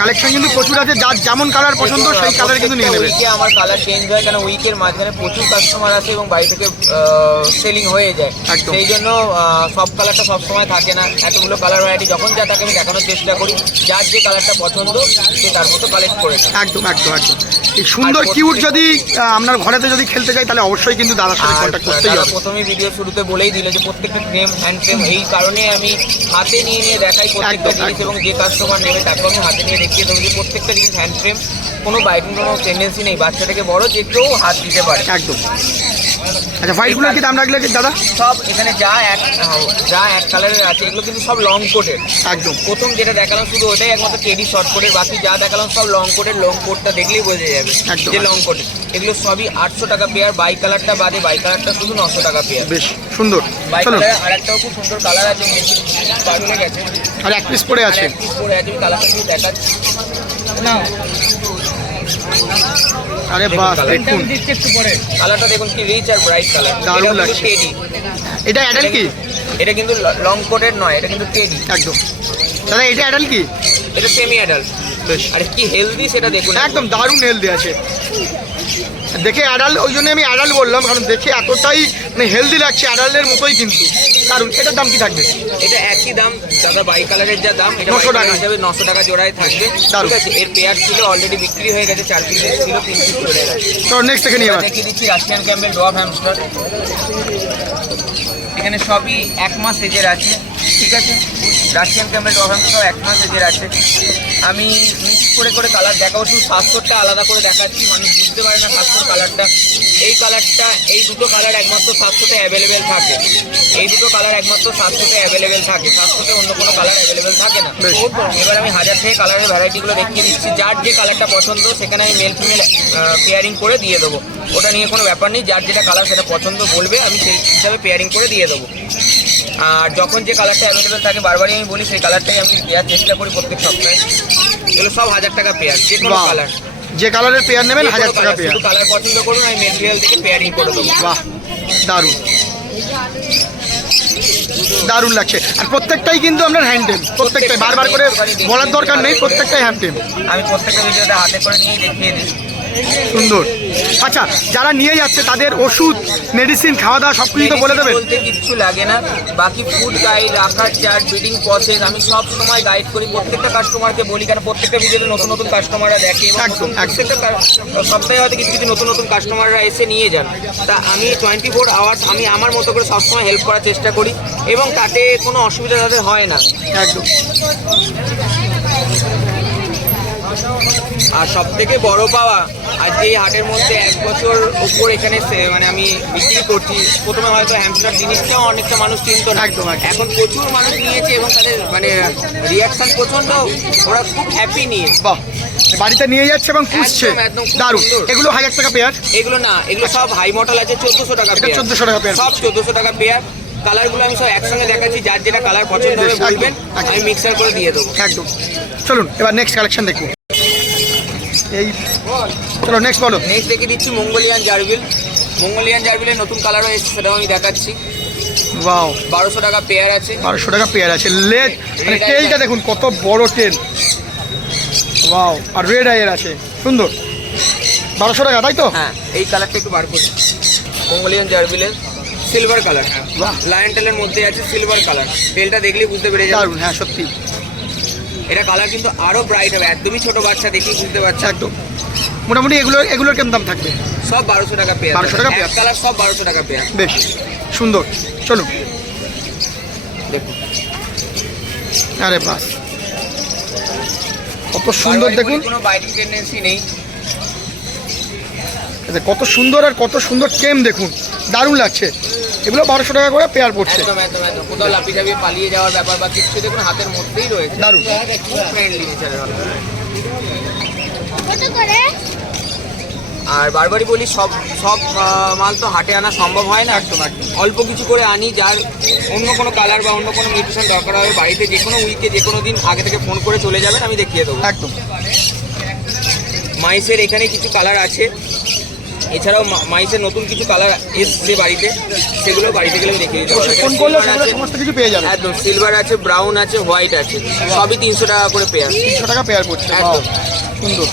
কালেকশন কিন্তু প্রচুর আছে, যার যেমন কালার পছন্দ সেই কালার কিন্তু নিয়ে নেবে। উইকে আমার কালার চেঞ্জ হয়, কেন উইকের মাঝখানে প্রচুর কাস্টমার আছে এবং বাড়ি থেকে সেলিং হয়ে যায়। একদম। সেই জন্য সব কালারটা সবসময় থাকে না। এতগুলো কালার ভ্যারাইটি যখন যা তাকে আমি দেখানোর চেষ্টা করি, যার যে কালারটা পছন্দ সে তার মতো কালেক্ট করে নেয়। একদম একদম একদম। এই সুন্দর কিউট যদি আপনার ঘরেতে যদি খেলতে চাই তাহলে অবশ্যই কিন্তু দাদার সাথে আর কন্ট্যাক্ট করতেই দাদা হবে। প্রথমেই ভিডিও শুরুতে বলেই দিল যে প্রত্যেকটা ফ্রেম হ্যান্ড ফ্রেম, এই কারণে আমি হাতে নিয়ে নিয়ে দেখাই প্রত্যেকটা একদম, জিনিস, একদম। এবং যে কাস্টমার নেবে তাকে আমি হাতে নিয়ে দেখিয়ে দেবো যে প্রত্যেকটা জিনিস হ্যান্ড ফ্রেম, কোনো বাইকিং কোনো টেন্ডেন্সি নেই। বাচ্চা থেকে বড় যে কেউ হাত দিতে পারে। একদম। আচ্ছা হোয়াইটগুলোর কি দাম রাখলে কি দাদা? সব এখানে যা এক কালারের আছে এগুলো কিন্তু সব লং কোটের। একদম। প্রথম যেটা দেখালাম শুধু ওটাই একমাত্র টেডি শর্ট কোটের, বাকি যা দেখালাম সব লং কোটের। লং কোটটা দেখলেই বোঝা যাবে একদম। যে লং কোটের। এগুলো সবই 800 টাকা পেয়ার। বাই কালারটা বাদে, বাই কালারটা শুধু 900 টাকা পেয়ার। বেশ সুন্দর। বাই চলুন। কালার আর একটাও খুব সুন্দর কালার আছে, পারলে গেছে আর এক পিস পড়ে আছে। আর এক piece পরে আছে, আমি কালারটা একটু দেখাচ্ছি না। আরে দেখুন বাহ colour। দেখুন কালারটা দেখুন কি রিচ আর ব্রাইট কালার। দারুণ লাগছে। টেডি। এটা অ্যাডাল কি? এটা কিন্তু লং কোটের নয়, এটা কিন্তু টেডি। একদম। দাদা এটা অ্যাডাল কি? এটা সেমি অ্যাডাল্ট। বেশ আর কি হেলদি সেটা দেখুন। একদম দারুণ হেলদি আছে। দেখে অ্যাডাল, ওই জন্য আমি অ্যাডাল বললাম, কারণ দেখে এতটাই মানে হেলদি লাগছে, অ্যাডালের মতোই কিন্তু। কারণ এটার দাম কি থাকবে? এটা একই দাম দাদা, বাই কালারের যা দাম এটা 900 টাকা হিসাবে 900 টাকা জোড়ায় থাকবে। দারুণ। ঠিক আছে। এর পেয়ার ছিল অলরেডি বিক্রি হয়ে গেছে, 4 পিস ছিল, 3 পিস চলে গেছে। তো নেক্সট থেকে নিয়ে এবার দেখিয়ে দিচ্ছি রাশিয়ান ক্যাম্বেল ডোয়ার্ফ হ্যামস্টার। এখানে সবই 1 মাস এজের আছে, ঠিক আছে। রাশিয়ান ক্যাম্বেল ডোয়ার্ফ হ্যামস্টার 1 মাস এজের আছে। আমি মিক্স করে করে কালার দেখাবো, শুধু স্বাস্থ্যটা আলাদা করে দেখাচ্ছি, মানুষ বুঝতে পারে না স্বাস্থ্যর কালারটা। এই কালারটা, এই দুটো কালার একমাত্র স্বাস্থ্যতে অ্যাভেলেবেল থাকে। এই দুটো কালার একমাত্র স্বাস্থ্যতে অ্যাভেলেবেল থাকে, স্বাস্থ্যতে অন্য কোনো কালার অ্যাভেলেবেল থাকে না। এবার আমি 1000 থেকে কালারের ভ্যারাইটিগুলো দেখিয়ে দিচ্ছি, যার যে কালারটা পছন্দ সেখানে আমি মেল ফিমেল পেয়ারিং করে দিয়ে দেবো। ওটা নিয়ে কোনো ব্যাপার নেই, যার যেটা কালার সেটা পছন্দ বলবে, আমি সেই হিসাবে পেয়ারিং করে দিয়ে দেবো। আর যখন যে কালারটা অ্যাভেলেবেল থাকে বারবারই আমি বলি সেই কালারটাই আমি দেওয়ার চেষ্টা করি প্রত্যেক সপ্তাহে। এগুলো সব 1000 টাকা পেয়ার, যে কোনো বাহ। কালার। যে কালারের পেয়ার নেবেন 1000 টাকা পেয়ার। শুধু কালার পছন্দ করুন, আমি মেল ফিমেল থেকে পেয়ারিং করে দেবো। বাহ দারুণ দারুণ লাগছে। আর প্রত্যেকটাই কিন্তু আপনার হ্যান্ডটেম, প্রত্যেকটাই বারবার করে বলার দরকার নেই, প্রত্যেকটাই হ্যান্ডটেম। আমি প্রত্যেকটা ভিডিওতে হাতে করে নিয়েই দেখিয়ে দিই। সুন্দর। আচ্ছা যারা নিয়ে যাচ্ছে তাদের ওষুধ মেডিসিন খাওয়া দাওয়া সব কিছু তো বলে দেবেন? বলতে কিচ্ছু লাগে না, বাকি ফুড গাইড, রাখার চার্ট, ব্রিডিং প্রসেস আমি সব সময় গাইড করি, প্রত্যেকটা কাস্টমারকে বলি, কারণ প্রত্যেকটা ভিডিওতে নতুন নতুন কাস্টমাররা দেখে এবং একদম, প্রত্যেকটা সপ্তাহে হয়তো কিছু কিছু নতুন নতুন কাস্টমাররা এসে নিয়ে যান। তা আমি 24 আওয়ার্স আমি আমার মতো করে সবসময় হেল্প করার চেষ্টা করি এবং তাতে কোনো অসুবিধা তাদের হয় না। একদম। আর সব থেকে বড় পাওয়া আজকে এই হাটের মধ্যে 1 বছর উপর এখানে মানে আমি বিক্রি করছি। প্রথমে হয়তো হ্যামস্টার জিনিসটাও অনেকটা মানুষ চিনত না, একদম, একদম। এখন প্রচুর মানুষ নিয়েছে এবং তাদের মানে রিয়াকশন প্রচন্ড, ওরা খুব হ্যাপি নিয়ে। বাহ বাড়িতে নিয়ে যাচ্ছে এবং পুষছে। একদম, একদম, খুব দারুণ। সুন্দর। এগুলো 1000 টাকা পেয়ার? এগুলো না, এগুলো সব হাই মডেল আছে, 1400 টাকা এটা পেয়ার। 1400 টাকা পেয়ার। সব 1400 টাকা পেয়ার। কালারগুলো আমি সব একসঙ্গে দেখাচ্ছি, যার যেটা কালার পছন্দ হবে একদম, বলবেন, একদম। আমি মিক্সার করে দিয়ে দেবো। একদম। চলুন এবার নেক্সট কালেকশন দেখুন। এই চলো নেক্সট বলো। নেক্সট দেখে দিচ্ছি মঙ্গোলিয়ান জার্বিল। মঙ্গোলিয়ান জার্বিলের নতুন কালারও এসেছে, সেটাও আমি দেখাচ্ছি। ওয়াও 1200 টাকা পেয়ার আছে। 1200 টাকা পেয়ার আছে। লেজ মানে টেলটা দেখুন কত বড় টেল। ওয়াও আর রেড আইয়ের আছে, সুন্দর। 1200 টাকা তাই তো? হ্যাঁ, এই কালারটা একটু বার করছি। মঙ্গোলিয়ান জার্বিলের সিলভার কালার, বাহ। লায়ন টেলের মধ্যে আছে সিলভার কালার। টেলটা দেখলেই বুঝতে পেরে যাবেন। দারুণ, হ্যাঁ সত্যি। এটা কালার কিন্তু আরো ব্রাইট হবে, একদমই ছোট বাচ্চা দেখেই বুঝতে পারছো। একদম মোটামুটি এগুলোর কেমন দাম থাকবে? সব 1200 টাকা পেয়ার। 1200 টাকা পেয়ার। এক কালার সব 1200 টাকা পেয়ার। বেশ সুন্দর, চলুন দেখুন আরে বাস কত সুন্দর দেখুন, কোনো বাইটিং টেন্ডেন্সি নেই। কত সুন্দর আর কত সুন্দর টেম দেখুন, দারুণ লাগছে। এগুলো 1200 টাকা করে পেয়ার পড়ছে। একদম একদম একদম, কোথাও লাফিয়ে ঝাপিয়ে পালিয়ে যাওয়ার ব্যাপার বা কিছু দেখুন হাতের মধ্যেই রয়েছে, দারুণ। ফ্রেন্ডলি নেচারের হবে। আর বারবারই বলি সব সব মাল তো হাটে আনা সম্ভব হয় না, একদম একদম অল্প কিছু করে আনি। যার অন্য কোনো কালার বা অন্য কোনো মিউটেশন দরকার হবে বাড়িতে যে কোনো উইকে যে কোনো দিন আগে থেকে ফোন করে চলে যাবেন, আমি দেখিয়ে দেবো। একদম মাইসের এখানে কিছু কালার আছে, এছাড়াও মাইসের নতুন কিছু কালার এসছে বাড়িতে, সেগুলো বাড়িতে গেলে আমি দেখিয়ে দিতে পারবো। ফোন করলে সেগুলো সমস্ত কিছু পেয়ে যাবে। একদম সিলভার আছে, ব্রাউন আছে, হোয়াইট আছে, সবই 300 টাকা করে পেয়ার। 300 টাকা পেয়ার পড়ছে, একদম সুন্দর।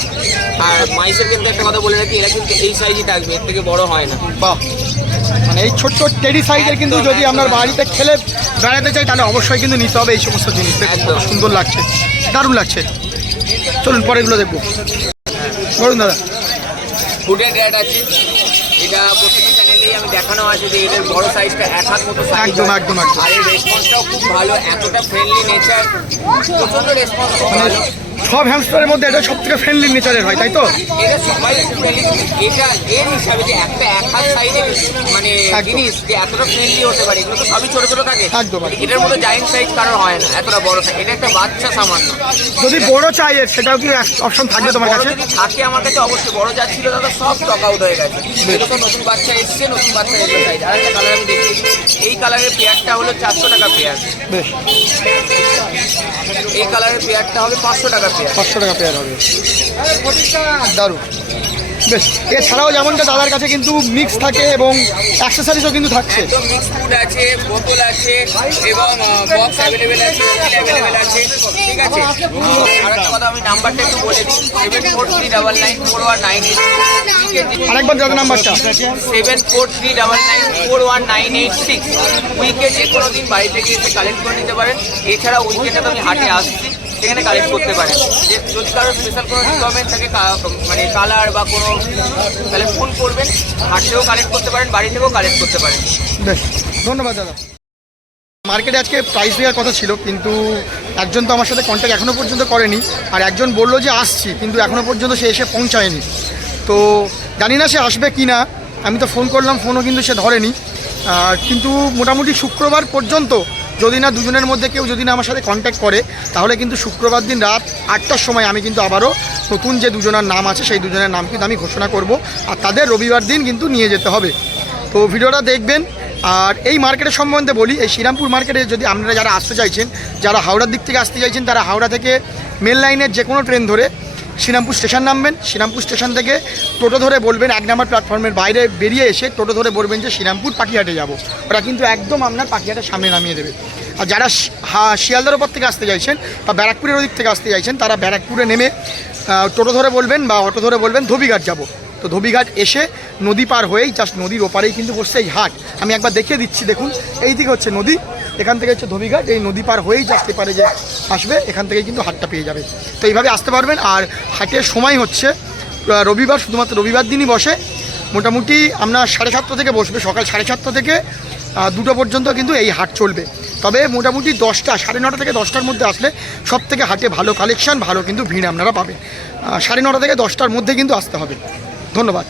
আর মাইসের কিন্তু একটা কথা বলে রাখি, এরা কিন্তু এই সাইজই থাকবে, এর থেকে বড় হয় না। বাহ, মানে এই ছোট্ট টেডি সাইজের কিন্তু যদি আপনার বাড়িতে খেলে বেড়াতে চাই তাহলে অবশ্যই কিন্তু নিতে হবে এই সমস্ত জিনিস। দেখুন কত সুন্দর লাগছে, দারুণ লাগছে। চলুন পরেরগুলো দেখবো। বলুন দাদা। ফুডের রেট আছে, এটা প্রত্যেকটা চ্যানেলেই আমি দেখানো আছে যে এদের বড় সাইজটা 1 হাত মতো সাইজ। একদম একদম একদম। আর এর রেসপন্সটাও খুব ভালো, এতটা ফ্রেন্ডলি নেচার, প্রচন্ড রেসপন্স খুব ভালো। সব হ্যামস্টারের মধ্যে এটা সব থেকে ফ্রেন্ডলি নেচারের হয়, তাই তো? এটা সবাই ফ্রেন্ডলি, এটা এর হিসাবে যে একটা 1 হাত সাইজের মানে জিনিস যে এতটা ফ্রেন্ডলি হতে পারে, এগুলো তো সবই ছোট ছোট থাকে। একদম। এটার মতো জায়েন্ট সাইজ কারোর হয় না, এতটা বড় সাইজ। এটা একটা বাচ্চা সামান্য। যদি বড় চাই সেটাও কি অপশন থাকবে তোমার বড় কাছে? যদি থাকে আমার কাছে অবশ্যই, বড় যা ছিল দাদা সব স্টক আউট হয়ে গেছে। এগুলো তো নতুন বাচ্চা এসছে, নতুন বাচ্চা এগুলো সাইজ। আর একটা কালার আমি দেখিয়ে দিই, এই কালারের পেয়ারটা হলো 400 টাকা পেয়ার। বেশ, এই কালারের পেয়ারটা হবে 500 টাকা পেয়ার। 500 টাকা পেয়ার হবে, দারুণ। বেশ, এছাড়াও যেমনটা দাদার কাছে কিন্তু মিক্স থাকে এবং অ্যাক্সেসরিজও কিন্তু থাকছে। একদম মিক্স ফুড আছে, বোতল আছে এবং বক্স অ্যাভেলেবেল আছে, অ্যাভেলেবেল আছে, ঠিক আছে। আর একটা কথা আমি নাম্বারটা একটু বলে দিই, 7439941986। আরেকবার দাদা নাম্বারটা। 7439941986। উইকে যে কোনো দিন বাড়ি থেকে এসে কালেক্ট করে নিতে পারেন। এছাড়া উইকেটে তো আমি হাটে আসছি, সেখানে কালেক্ট করতে পারেন। যে যদি কারো স্পেশাল কোনো রিকোয়ারমেন্ট থাকে মানে কালার বা কোনো, তাহলে ফোন করবেন। হাট থেকেও কালেক্ট করতে পারেন, বাড়ি থেকেও কালেক্ট করতে পারেন। বেশ, ধন্যবাদ দাদা। মার্কেটে আজকে প্রাইস দেওয়ার কথা ছিল, কিন্তু একজন তো আমার সাথে কন্ট্যাক্ট এখনও পর্যন্ত করেনি, আর একজন বললো যে আসছি, কিন্তু এখনও পর্যন্ত সে এসে পৌঁছায়নি। তো জানি না সে আসবে কি না, আমি তো ফোন করলাম, ফোনও কিন্তু সে ধরেনি। কিন্তু মোটামুটি শুক্রবার পর্যন্ত যদি না দুজনের মধ্যে কেউ যদি না আমার সাথে কন্ট্যাক্ট করে, তাহলে কিন্তু শুক্রবার দিন রাত 8টার সময় আমি কিন্তু আবারও নতুন যে দুজনের নাম আছে সেই দুজনের নাম কিন্তু আমি ঘোষণা করব, আর তাদের রবিবার দিন কিন্তু নিয়ে যেতে হবে। তো ভিডিওটা দেখবেন। আর এই মার্কেটের সম্বন্ধে বলি, এই শ্রীরামপুর মার্কেটে যদি আপনারা যারা আসতে চাইছেন, যারা হাওড়ার দিক থেকে আসতে চাইছেন, তারা হাওড়া থেকে মেন লাইনের যে কোনো ট্রেন ধরে শ্রীরামপুর স্টেশন নামবেন। শ্রীরামপুর স্টেশন থেকে টোটো ধরে বলবেন 1 নম্বর প্ল্যাটফর্মের বাইরে বেরিয়ে এসে টোটো ধরে বলবেন যে শ্রীরামপুর পাখিহাটে যাব, ওরা কিন্তু একদম আপনার পাখিহাটের সামনে নামিয়ে দেবে। আর যারা শিয়ালদার ওপর থেকে আসতে চাইছেন বা ব্যারাকপুরের ওদিক থেকে আসতে চাইছেন, তারা ব্যারাকপুরে নেমে টোটো ধরে বলবেন বা অটো ধরে বলবেন ধোবিঘাট যাব। তো ধোবিঘাট এসে নদী পার হয়েই জাস্ট নদীর ওপারেই কিন্তু বসছে এই হাট। আমি একবার দেখিয়ে দিচ্ছি, দেখুন এই দিকে হচ্ছে নদী, এখান থেকে হচ্ছে ধোবিঘাট, এই নদী পার হয়েই জাস্ট এপারে যে আসবে এখান থেকেই কিন্তু হাটটা পেয়ে যাবে। তো এইভাবে আসতে পারবেন। আর হাটের সময় হচ্ছে রবিবার, শুধুমাত্র রবিবার দিনই বসে। মোটামুটি আপনার 7:30 থেকে বসবে, সকাল 7:30 থেকে 2টো পর্যন্ত কিন্তু এই হাট চলবে। তবে মোটামুটি 10টা, 9:30 থেকে 10টার মধ্যে আসলে সব থেকে হাটে ভালো কালেকশান, ভালো কিন্তু ভিড় আপনারা পাবেন। 9:30 থেকে 10টার মধ্যে কিন্তু আসতে হবে। ধন্যবাদ।